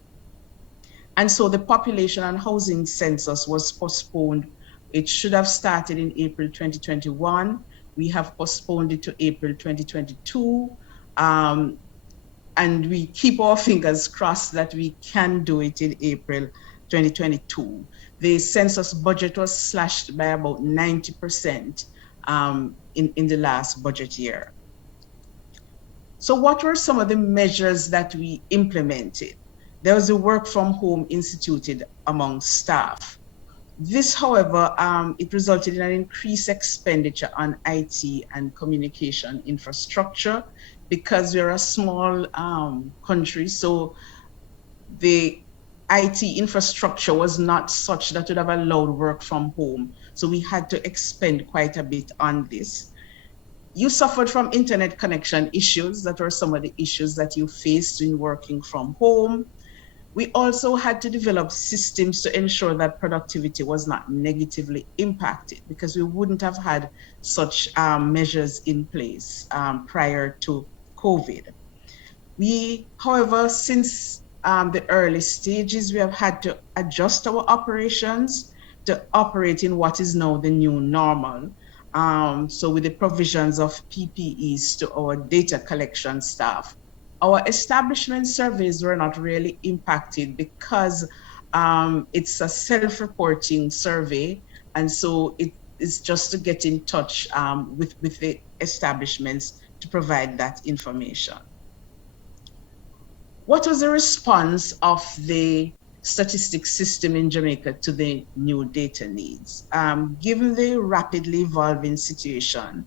And so the population and housing census was postponed. It should have started in April 2021. We have postponed it to April 2022. And we keep our fingers crossed that we can do it in April 2022. The census budget was slashed by about 90% in the last budget year. So what were some of the measures that we implemented? There was a work from home instituted among staff. This, however, it resulted in an increased expenditure on IT and communication infrastructure because we're a small country. So the IT infrastructure was not such that would have allowed work from home. So we had to expend quite a bit on this. You suffered from internet connection issues. That were some of the issues that you faced in working from home. We also had to develop systems to ensure that productivity was not negatively impacted because we wouldn't have had such measures in place prior to COVID. However, since the early stages, we have had to adjust our operations to operate in what is now the new normal. So with the provisions of PPEs to our data collection staff. Our establishment surveys were not really impacted because it's a self-reporting survey. And so it is just to get in touch with the establishments to provide that information. What was the response of the statistics system in Jamaica to the new data needs? Given the rapidly evolving situation,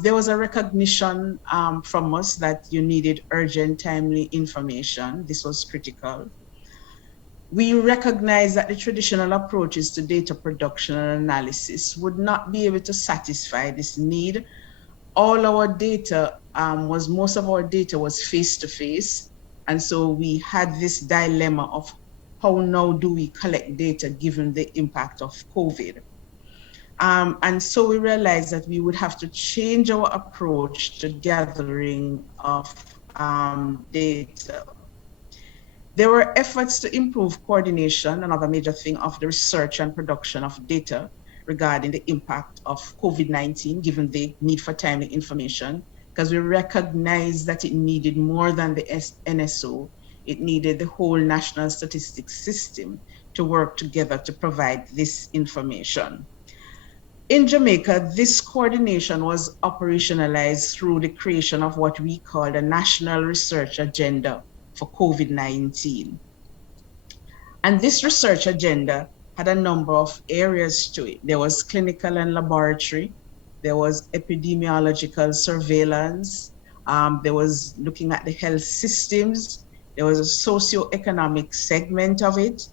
there was a recognition from us that you needed urgent, timely information. This was critical. We recognize that the traditional approaches to data production and analysis would not be able to satisfy this need. All our data most of our data was face-to-face. And so we had this dilemma of how now do we collect data given the impact of COVID? And so we realized that we would have to change our approach to gathering of data. There were efforts to improve coordination, another major thing, of the research and production of data regarding the impact of COVID-19, given the need for timely information, because we recognized that it needed more than the NSO. it needed the whole national statistics system to work together to provide this information. In Jamaica, this coordination was operationalized through the creation of what we call the National Research Agenda for COVID-19. And this research agenda had a number of areas to it. There was clinical and laboratory, there was epidemiological surveillance, there was looking at the health systems, there was a socio-economic segment of it.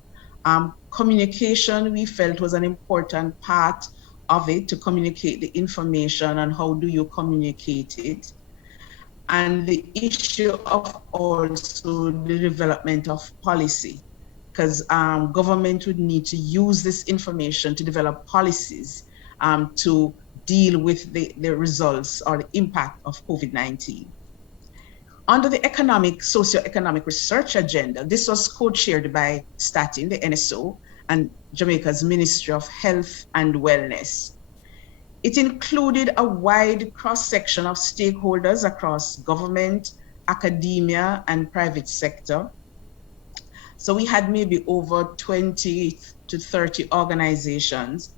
Communication, we felt, was an important part of it, to communicate the information and how do you communicate it. And the issue of also the development of policy, because government would need to use this information to develop policies to deal with the results or the impact of COVID-19. Under the socio-economic research agenda, this was co-chaired by STATIN, the NSO, and Jamaica's Ministry of Health and Wellness. It included a wide cross-section of stakeholders across government, academia, and private sector. So we had maybe over 20 to 30 organizations.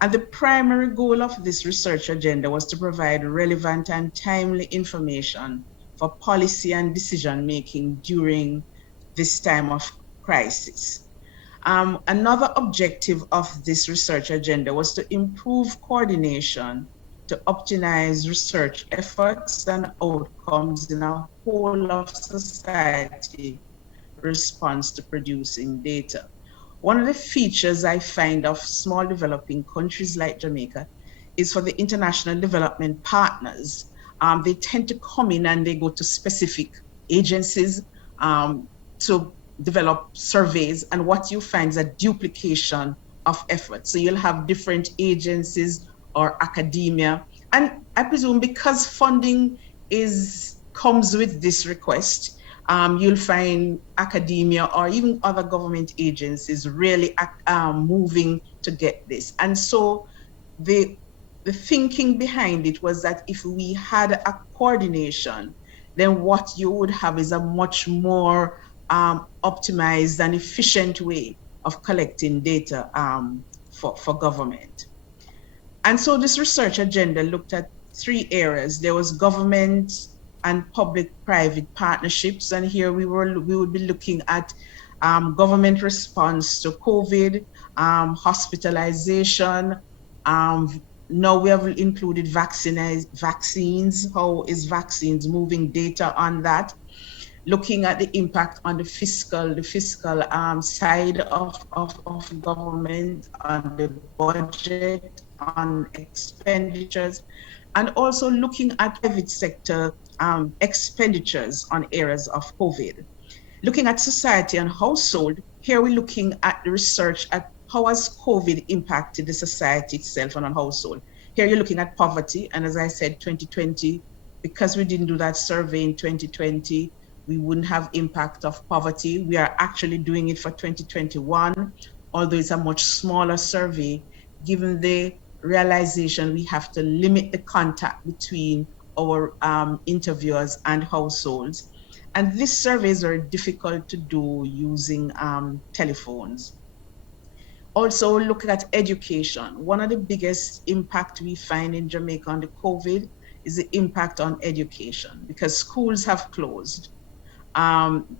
And the primary goal of this research agenda was to provide relevant and timely information for policy and decision-making during this time of crisis. Another objective of this research agenda was to improve coordination to optimize research efforts and outcomes in a whole of society response to producing data. One of the features I find of small developing countries like Jamaica is for the international development partners. They tend to come in and they go to specific agencies to develop surveys, and what you find is a duplication of effort. So you'll have different agencies or academia, and I presume because funding comes with this request, you'll find academia or even other government agencies really moving to get this. And so the thinking behind it was that if we had a coordination, then what you would have is a much more optimized and efficient way of collecting data for government. And so this research agenda looked at 3 areas. There was government and public-private partnerships, and here we would be looking at government response to COVID, hospitalization. Now we have included vaccines. How is vaccines moving data on that? Looking at the impact on the fiscal side of government, on the budget, on expenditures, and also looking at private sector expenditures on areas of COVID. Looking at society and household, here we're looking at the research at how has COVID impacted the society itself and on household. Here you're looking at poverty, and as I said, 2020, because we didn't do that survey in 2020, we wouldn't have impact of poverty. We are actually doing it for 2021, although it's a much smaller survey, given the realization we have to limit the contact between our interviewers and households. And these surveys are difficult to do using telephones. Also looking at education. One of the biggest impact we find in Jamaica on the COVID is the impact on education, because schools have closed.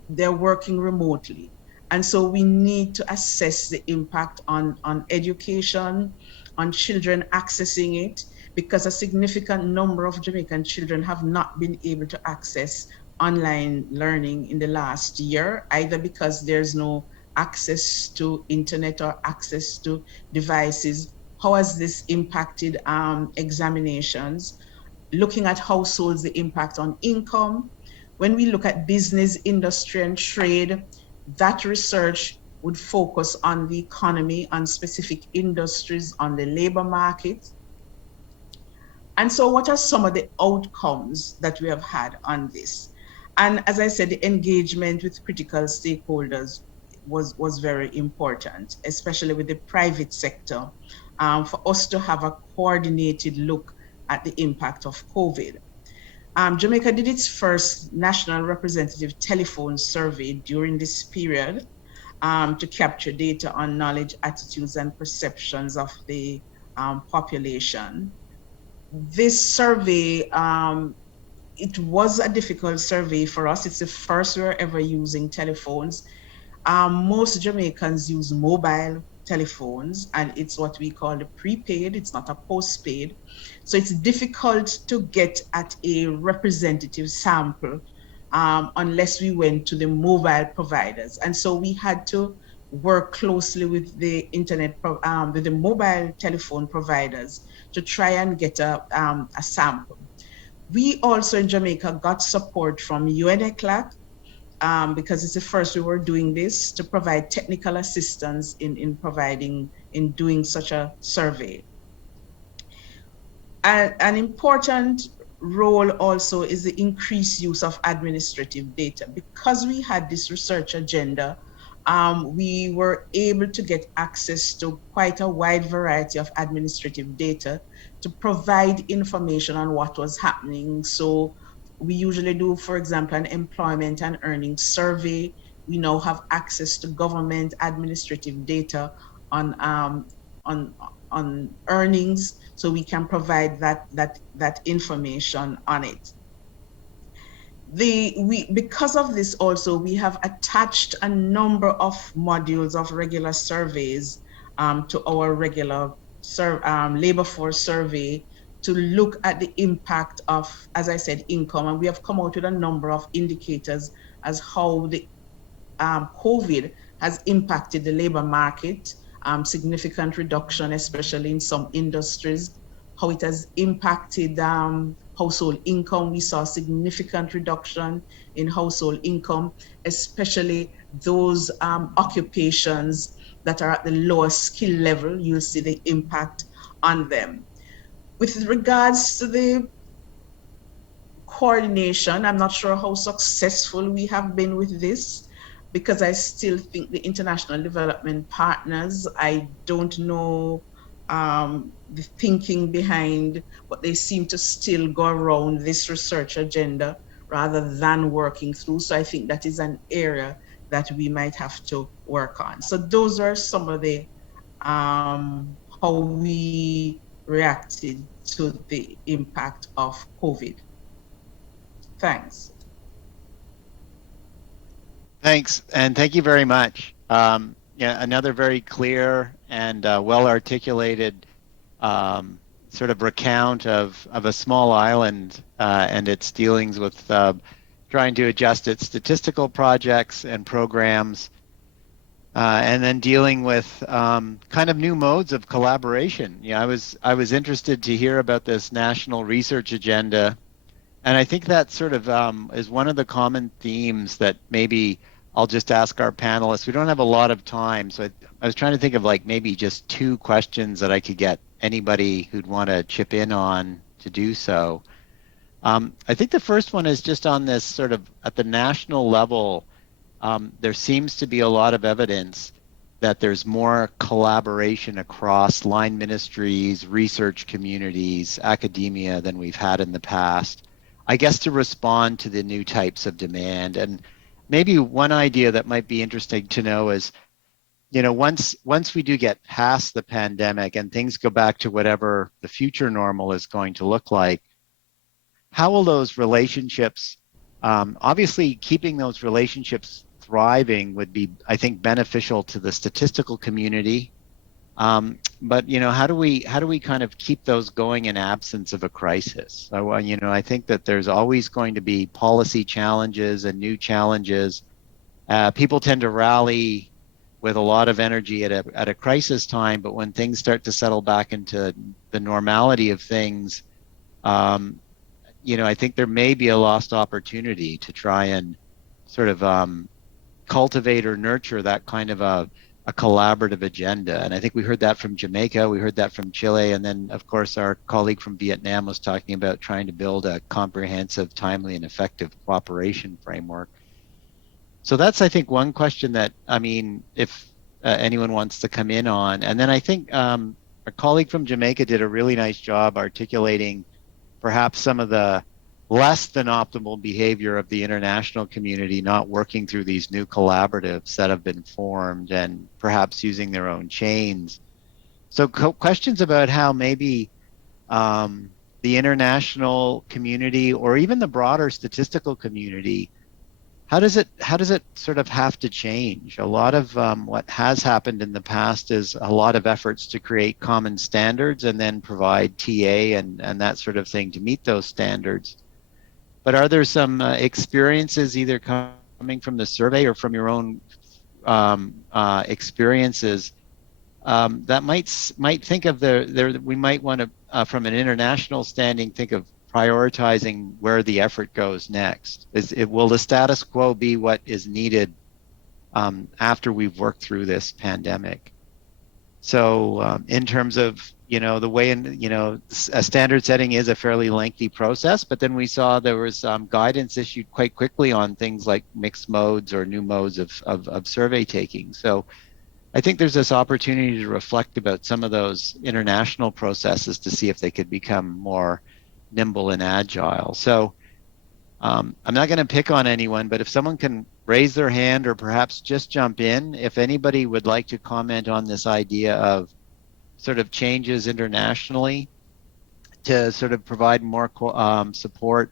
They're working remotely. And so we need to assess the impact on education, on children accessing it, because a significant number of Jamaican children have not been able to access online learning in the last year, either because there's no access to internet or access to devices. How has this impacted examinations? Looking at households, the impact on income. When we look at business, industry, and trade, that research would focus on the economy, on specific industries, on the labor market. And so what are some of the outcomes that we have had on this? And as I said, the engagement with critical stakeholders was very important, especially with the private sector, for us to have a coordinated look at the impact of COVID. Jamaica did its first national representative telephone survey during this period to capture data on knowledge, attitudes, and perceptions of the population. This survey, it was a difficult survey for us. It's the first we were ever using telephones. Most Jamaicans use mobile telephones, and it's what we call the prepaid. It's not a postpaid. So it's difficult to get at a representative sample unless we went to the mobile providers. And so we had to work closely with the with the mobile telephone providers to try and get a sample. We also in Jamaica got support from UNECLAC, because it's the first we were doing this, to provide technical assistance in doing such a survey. An important role also is the increased use of administrative data. Because we had this research agenda, we were able to get access to quite a wide variety of administrative data to provide information on what was happening. So we usually do, for example, an employment and earnings survey. We now have access to government administrative data on earnings, so we can provide that information on it. Because of this also, we have attached a number of modules of regular surveys to our regular labor force survey to look at the impact of, as I said, income. And we have come out with a number of indicators as how the COVID has impacted the labor market, significant reduction, especially in some industries, how it has impacted household income. We saw significant reduction in household income, especially those occupations that are at the lowest skill level. You'll see the impact on them. With regards to the coordination, I'm not sure how successful we have been with this, because I still think the international development partners, I don't know the thinking behind, but they seem to still go around this research agenda rather than working through. So I think that is an area that we might have to work on. So those are some of the how we reacted to the impact of COVID. Thanks. Thanks, and thank you very much. Yeah, another very clear and well-articulated sort of recount of a small island and its dealings with trying to adjust its statistical projects and programs, and then dealing with kind of new modes of collaboration. Yeah, I was interested to hear about this national research agenda. And I think that sort of is one of the common themes that maybe I'll just ask our panelists. We don't have a lot of time, so I was trying to think of like maybe just 2 questions that I could get anybody who'd want to chip in on to do so. I think the first one is just on this sort of at the national level. There seems to be a lot of evidence that there's more collaboration across line ministries, research communities, academia than we've had in the past, I guess, to respond to the new types of demand. And maybe one idea that might be interesting to know is, you know, once we do get past the pandemic and things go back to whatever the future normal is going to look like, how will those relationships, obviously keeping those relationships thriving would be, I think, beneficial to the statistical community. But you know, how do we kind of keep those going in absence of a crisis? So you know, I think that there's always going to be policy challenges and new challenges. People tend to rally with a lot of energy at a crisis time, but when things start to settle back into the normality of things, you know, I think there may be a lost opportunity to try and sort of cultivate or nurture that kind of a collaborative agenda. And I think we heard that from Jamaica, we heard that from Chile, and then of course our colleague from Vietnam was talking about trying to build a comprehensive, timely, and effective cooperation framework. So that's, I think, one question that, I mean, if anyone wants to come in on. And then I think our colleague from Jamaica did a really nice job articulating perhaps some of the less than optimal behavior of the international community not working through these new collaboratives that have been formed and perhaps using their own chains. So questions about how maybe the international community or even the broader statistical community, how does it sort of have to change? A lot of what has happened in the past is a lot of efforts to create common standards and then provide TA and that sort of thing to meet those standards. But are there some experiences either coming from the survey or from your own experiences that might think of we might want to, from an international standing, think of prioritizing where the effort goes next? Will the status quo be what is needed after we've worked through this pandemic? So in terms of, the way a standard setting is a fairly lengthy process, but then we saw there was guidance issued quite quickly on things like mixed modes or new modes of survey taking. So I think there's this opportunity to reflect about some of those international processes to see if they could become more nimble and agile. So I'm not going to pick on anyone, but if someone can raise their hand or perhaps just jump in, if anybody would like to comment on this idea of sort of changes internationally to sort of provide more support,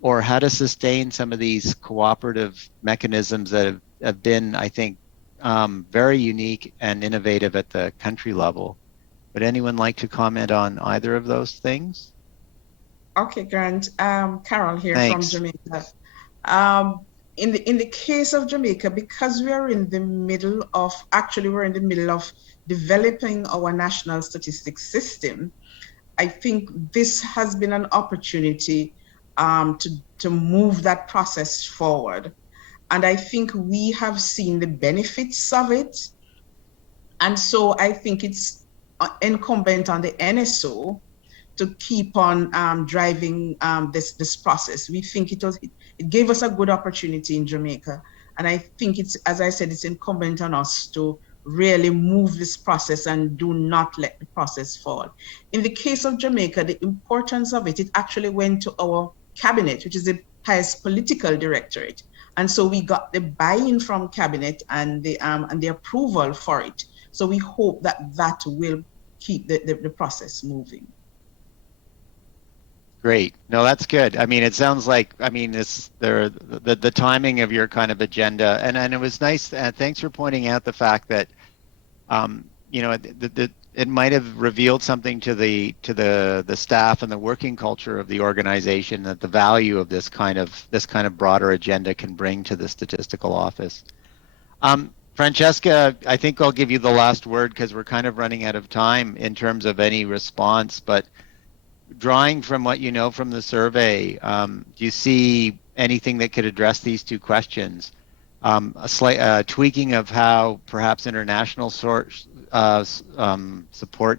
or how to sustain some of these cooperative mechanisms that have been, I think, very unique and innovative at the country level. Would anyone like to comment on either of those things? Okay, Grant. Carol here. Thanks. From Jamaica. In the case of Jamaica, because we're in the middle of developing our national statistics system, I think this has been an opportunity to move that process forward. And I think we have seen the benefits of it. And so I think it's incumbent on the NSO to keep on driving this process. We think it gave us a good opportunity in Jamaica. And I think as I said, it's incumbent on us to really move this process and do not let the process fall. In the case of Jamaica, the importance of it actually went to our cabinet, which is the highest political directorate. And so we got the buy-in from cabinet and the approval for it. So we hope that will keep the process moving. Great. No, that's good. I mean, it sounds like, the timing of your kind of agenda, and it was nice. Thanks for pointing out the fact that, it might have revealed something to the staff and the working culture of the organization, that the value of this kind of broader agenda can bring to the statistical office. Francesca, I think I'll give you the last word because we're kind of running out of time in terms of any response, but drawing from what you know from the survey, do you see anything that could address these two questions? A slight tweaking of how perhaps international support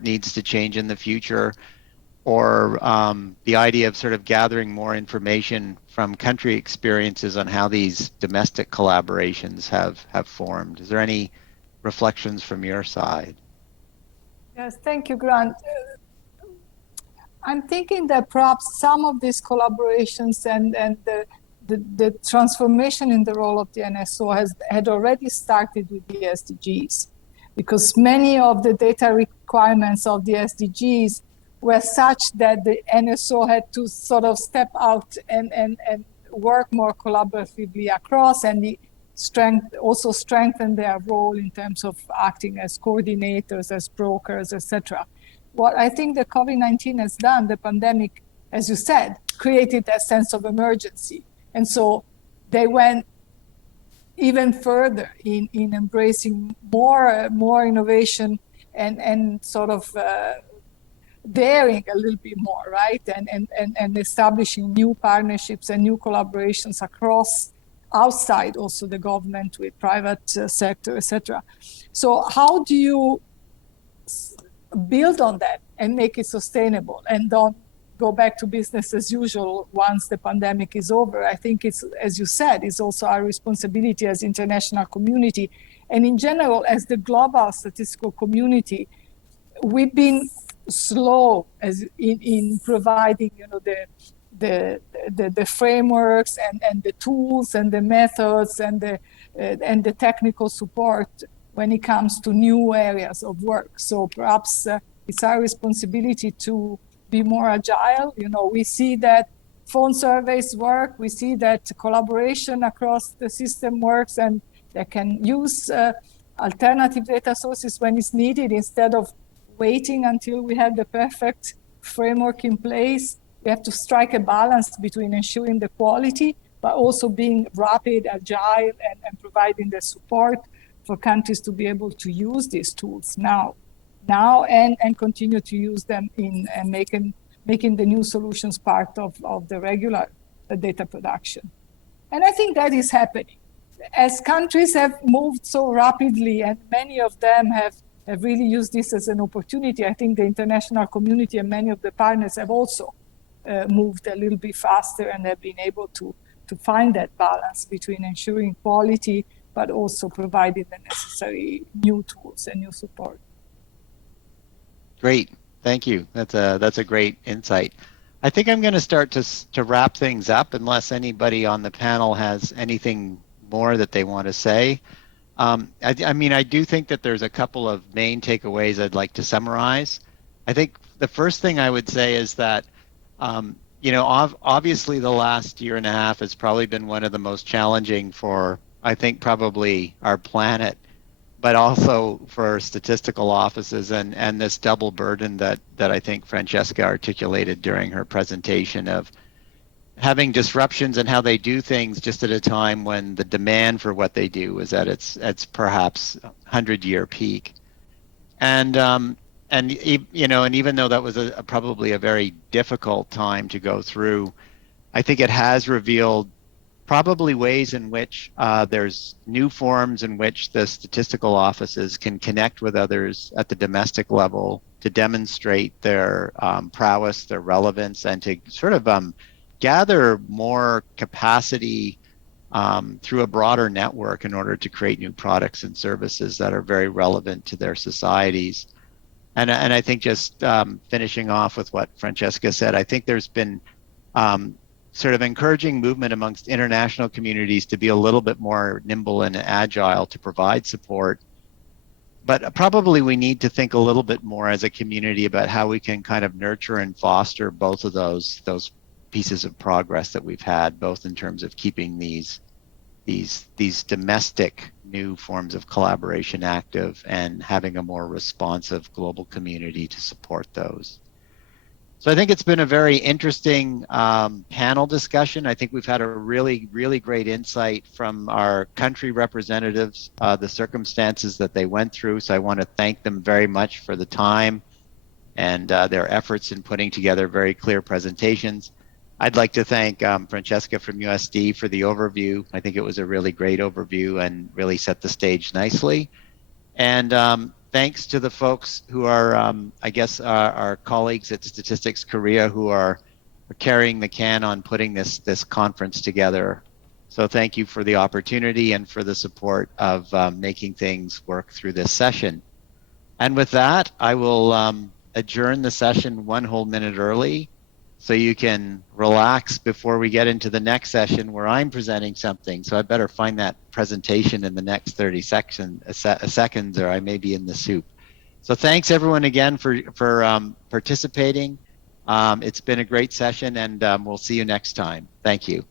needs to change in the future, or the idea of sort of gathering more information from country experiences on how these domestic collaborations have formed. Is there any reflections from your side? Yes, thank you, Grant. I'm thinking that perhaps some of these collaborations and the transformation in the role of the NSO had already started with the SDGs, because many of the data requirements of the SDGs were such that the NSO had to sort of step out and work more collaboratively across, and also strengthen their role in terms of acting as coordinators, as brokers, etc. What I think the COVID-19 has done, the pandemic, as you said, created a sense of emergency. And so they went even further in embracing more innovation and sort of daring a little bit more, right? And establishing new partnerships and new collaborations across, outside also the government, with private sector, etc. So how do you build on that and make it sustainable and don't go back to business as usual once the pandemic is over? I think it's, as you said, it's also our responsibility as international community, and in general as the global statistical community. We've been slow as in providing the frameworks and the tools and the methods and the technical support when it comes to new areas of work. So perhaps it's our responsibility to be more agile. You know, we see that phone surveys work, we see that collaboration across the system works, and they can use alternative data sources when it's needed instead of waiting until we have the perfect framework in place. We have to strike a balance between ensuring the quality, but also being rapid, agile, and providing the support for countries to be able to use these tools now and continue to use them in making the new solutions part of the regular data production. And I think that is happening. As countries have moved so rapidly, and many of them have really used this as an opportunity, I think the international community and many of the partners have also moved a little bit faster and have been able to find that balance between ensuring quality, but also providing the necessary new tools and new support. Great, thank you. That's a great insight. I think I'm going to start to wrap things up unless anybody on the panel has anything more that they want to say. I mean, I do think that there's a couple of main takeaways I'd like to summarize. I think the first thing I would say is that, you know, obviously the last year and a half has probably been one of the most challenging for, I think, probably our planet, but also for statistical offices and this double burden that I think Francesca articulated during her presentation of having disruptions in how they do things just at a time when the demand for what they do is at its perhaps 100-year peak. And you know, and even though that was probably a very difficult time to go through, I think it has revealed probably ways in which there's new forms in which the statistical offices can connect with others at the domestic level to demonstrate their prowess, their relevance, and to sort of gather more capacity through a broader network in order to create new products and services that are very relevant to their societies. And I think just finishing off with what Francesca said, I think there's been sort of encouraging movement amongst international communities to be a little bit more nimble and agile to provide support. But probably we need to think a little bit more as a community about how we can kind of nurture and foster both of those pieces of progress that we've had, both in terms of keeping these domestic new forms of collaboration active and having a more responsive global community to support those. So I think it's been a very interesting panel discussion. I think we've had a really, really great insight from our country representatives, the circumstances that they went through. So I want to thank them very much for the time and their efforts in putting together very clear presentations. I'd like to thank Francesca from USD for the overview. I think it was a really great overview and really set the stage nicely. And thanks to the folks who are, I guess, our colleagues at Statistics Korea who are carrying the can on putting this conference together. So thank you for the opportunity and for the support of making things work through this session. And with that, I will adjourn the session 1 whole minute early so you can relax before we get into the next session where I'm presenting something. So I better find that presentation in the next 30 seconds or I may be in the soup. So thanks everyone again for participating. It's been a great session and we'll see you next time. Thank you.